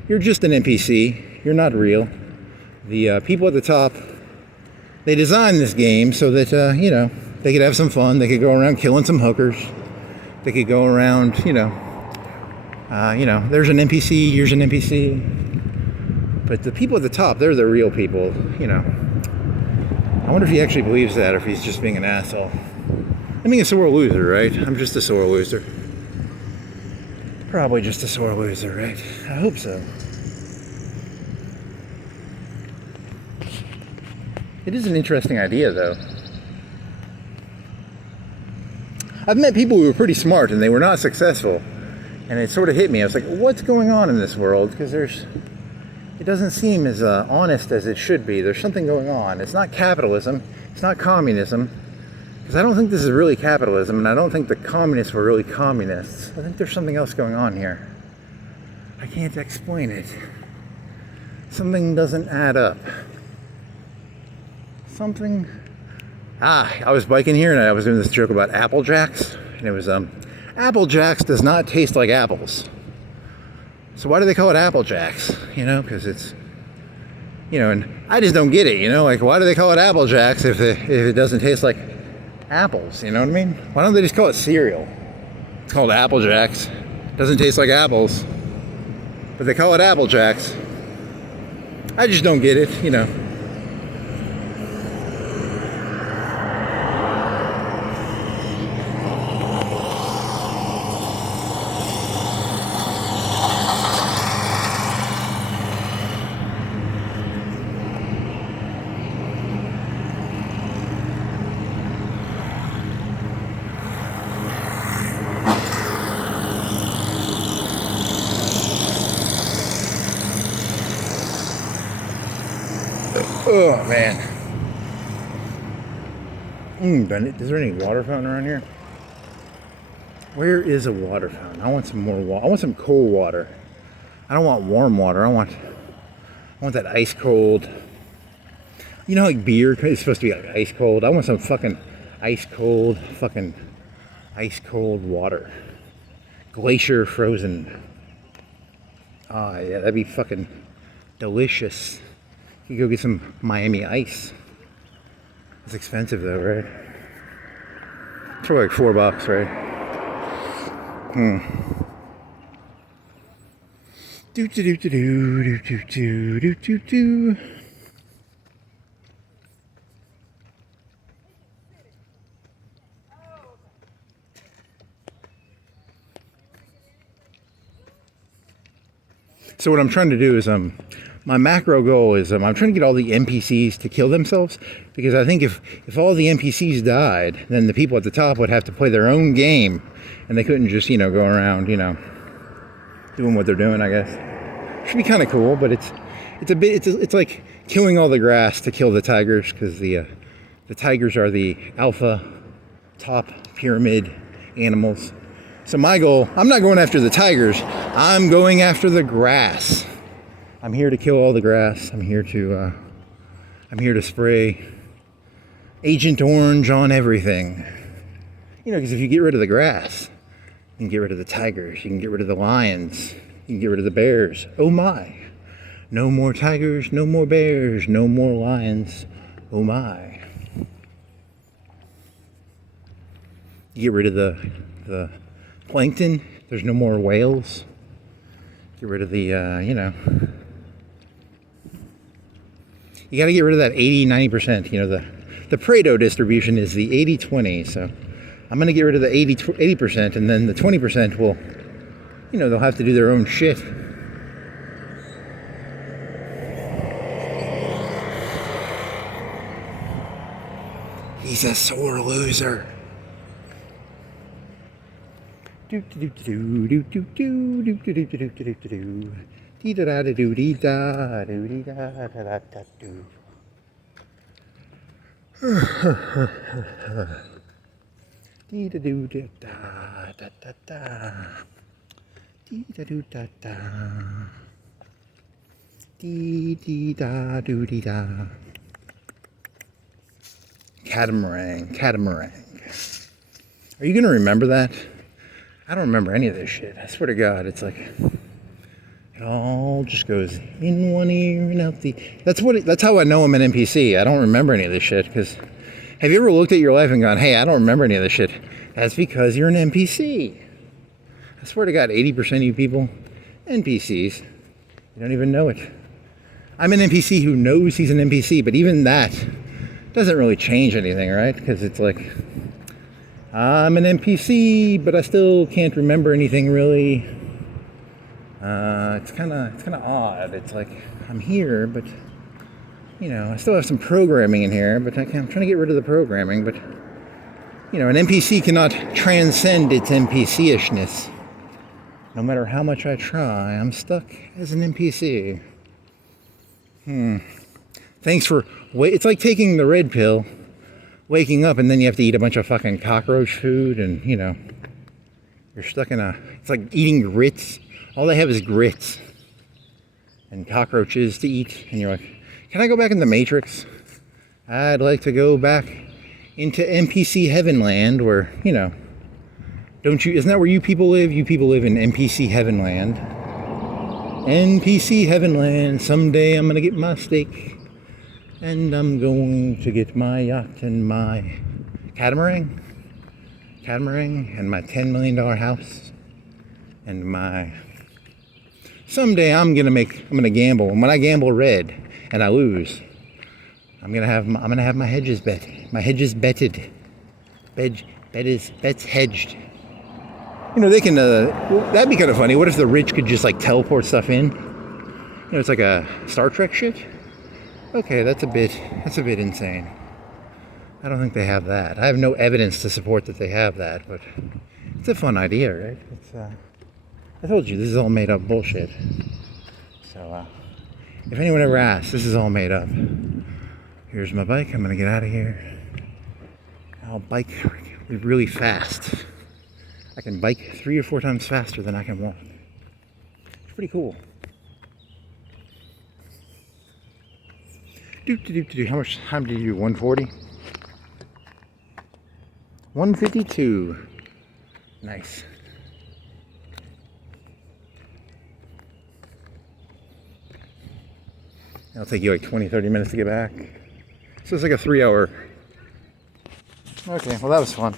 you're just an NPC. You're not real. The people at the top, they designed this game so that, they could have some fun. They could go around killing some hookers. They could go around, there's an NPC, here's an NPC. But the people at the top, they're the real people, I wonder if he actually believes that or if he's just being an asshole. I'm being a sore loser, right? I'm just a sore loser. Probably just a sore loser, right? I hope so. It is an interesting idea, though. I've met people who were pretty smart and they were not successful. And it sort of hit me. I was like, what's going on in this world? Because it doesn't seem as honest as it should be. There's something going on. It's not capitalism. It's not communism. Because I don't think this is really capitalism, and I don't think the communists were really communists. I think there's something else going on here. I can't explain it. Something doesn't add up. Something... I was biking here, and I was doing this joke about Apple Jacks. And it was, Apple Jacks does not taste like apples. So why do they call it Apple Jacks? You know, because it's... You know, and I just don't get it, you know? Like, why do they call it Apple Jacks if it doesn't taste like apples, you know what I mean? Why don't they just call it cereal? It's called Apple Jacks. Doesn't taste like apples, but they call it Apple Jacks. I just don't get it, you know. Oh man. Is there any water fountain around here? Where is a water fountain? I want some more water. I want some cold water. I don't want warm water. I want that ice cold. You know, like beer is supposed to be like ice cold. I want some fucking ice cold water. Glacier frozen. Ah, yeah, that'd be fucking delicious. You go get some Miami ice. It's expensive though, right? It's for like $4, right? Do do do do do do do do do do. So what I'm trying to do is my macro goal is I'm trying to get all the NPCs to kill themselves, because I think if all the NPCs died, then the people at the top would have to play their own game, and they couldn't just, you know, go around, you know, doing what they're doing, I guess. Should be kind of cool, but it's like killing all the grass to kill the tigers, because the tigers are the alpha top pyramid animals. So my goal, I'm not going after the tigers, I'm going after the grass. I'm here to kill all the grass. I'm here to spray Agent Orange on everything. You know, because if you get rid of the grass, you can get rid of the tigers, you can get rid of the lions, you can get rid of the bears. Oh my. No more tigers, no more bears, no more lions. Oh my. You get rid of the plankton, there's no more whales. Get rid of the, you know, you got to get rid of that 80-90%. You know, the Pareto distribution is the 80-20. So I'm going to get rid of the 80%, and then the 20% will, you know, they'll have to do their own shit. He's a sore loser. Do do do do do do do do do do do do do. Dee da da do dee da do dee da da da da do. Dee da do da da da da da. Dee da do da da. Dee dee da do dee da. Catamaran. Are you gonna remember that? I don't remember any of this shit. I swear to God, it's like it all just goes in one ear and out the. That's how I know I'm an NPC. I don't remember any of this shit. Because have you ever looked at your life and gone, "Hey, I don't remember any of this shit"? That's because you're an NPC. I swear to God, 80% of you people, NPCs, you don't even know it. I'm an NPC who knows he's an NPC, but even that doesn't really change anything, right? Because it's like, I'm an NPC, but I still can't remember anything really. It's kind of odd. It's like I'm here, but I still have some programming in here. But I'm trying to get rid of the programming. But an NPC cannot transcend its NPC-ishness. No matter how much I try, I'm stuck as an NPC. Thanks for it's like taking the red pill, waking up, and then you have to eat a bunch of fucking cockroach food, and you're stuck in it's like eating grits. All they have is grits and cockroaches to eat, and you're like, can I go back in the Matrix? I'd like to go back into NPC Heavenland, where don't you? Isn't that where you people live? You people live in NPC Heavenland. NPC Heavenland. Someday I'm gonna get my steak, and I'm going to get my yacht and my catamaran, and my $10 million house, and my. Someday I'm gonna gamble, and when I gamble red and I lose, I'm gonna have my hedges bet. My hedges betted. Bets hedged. They can. That'd be kind of funny. What if the rich could just like teleport stuff in? It's like a Star Trek shit. Okay, that's a bit insane. I don't think they have that. I have no evidence to support that they have that, but it's a fun idea, right? I told you, this is all made up bullshit. So, if anyone ever asks, this is all made up. Here's my bike. I'm gonna get out of here. I'll bike really fast. I can bike 3 or 4 times faster than I can walk. It's pretty cool. How much time did you do? 140? 152. Nice. It'll take you like 20-30 minutes to get back. So it's like a 3-hour. Okay, well that was fun.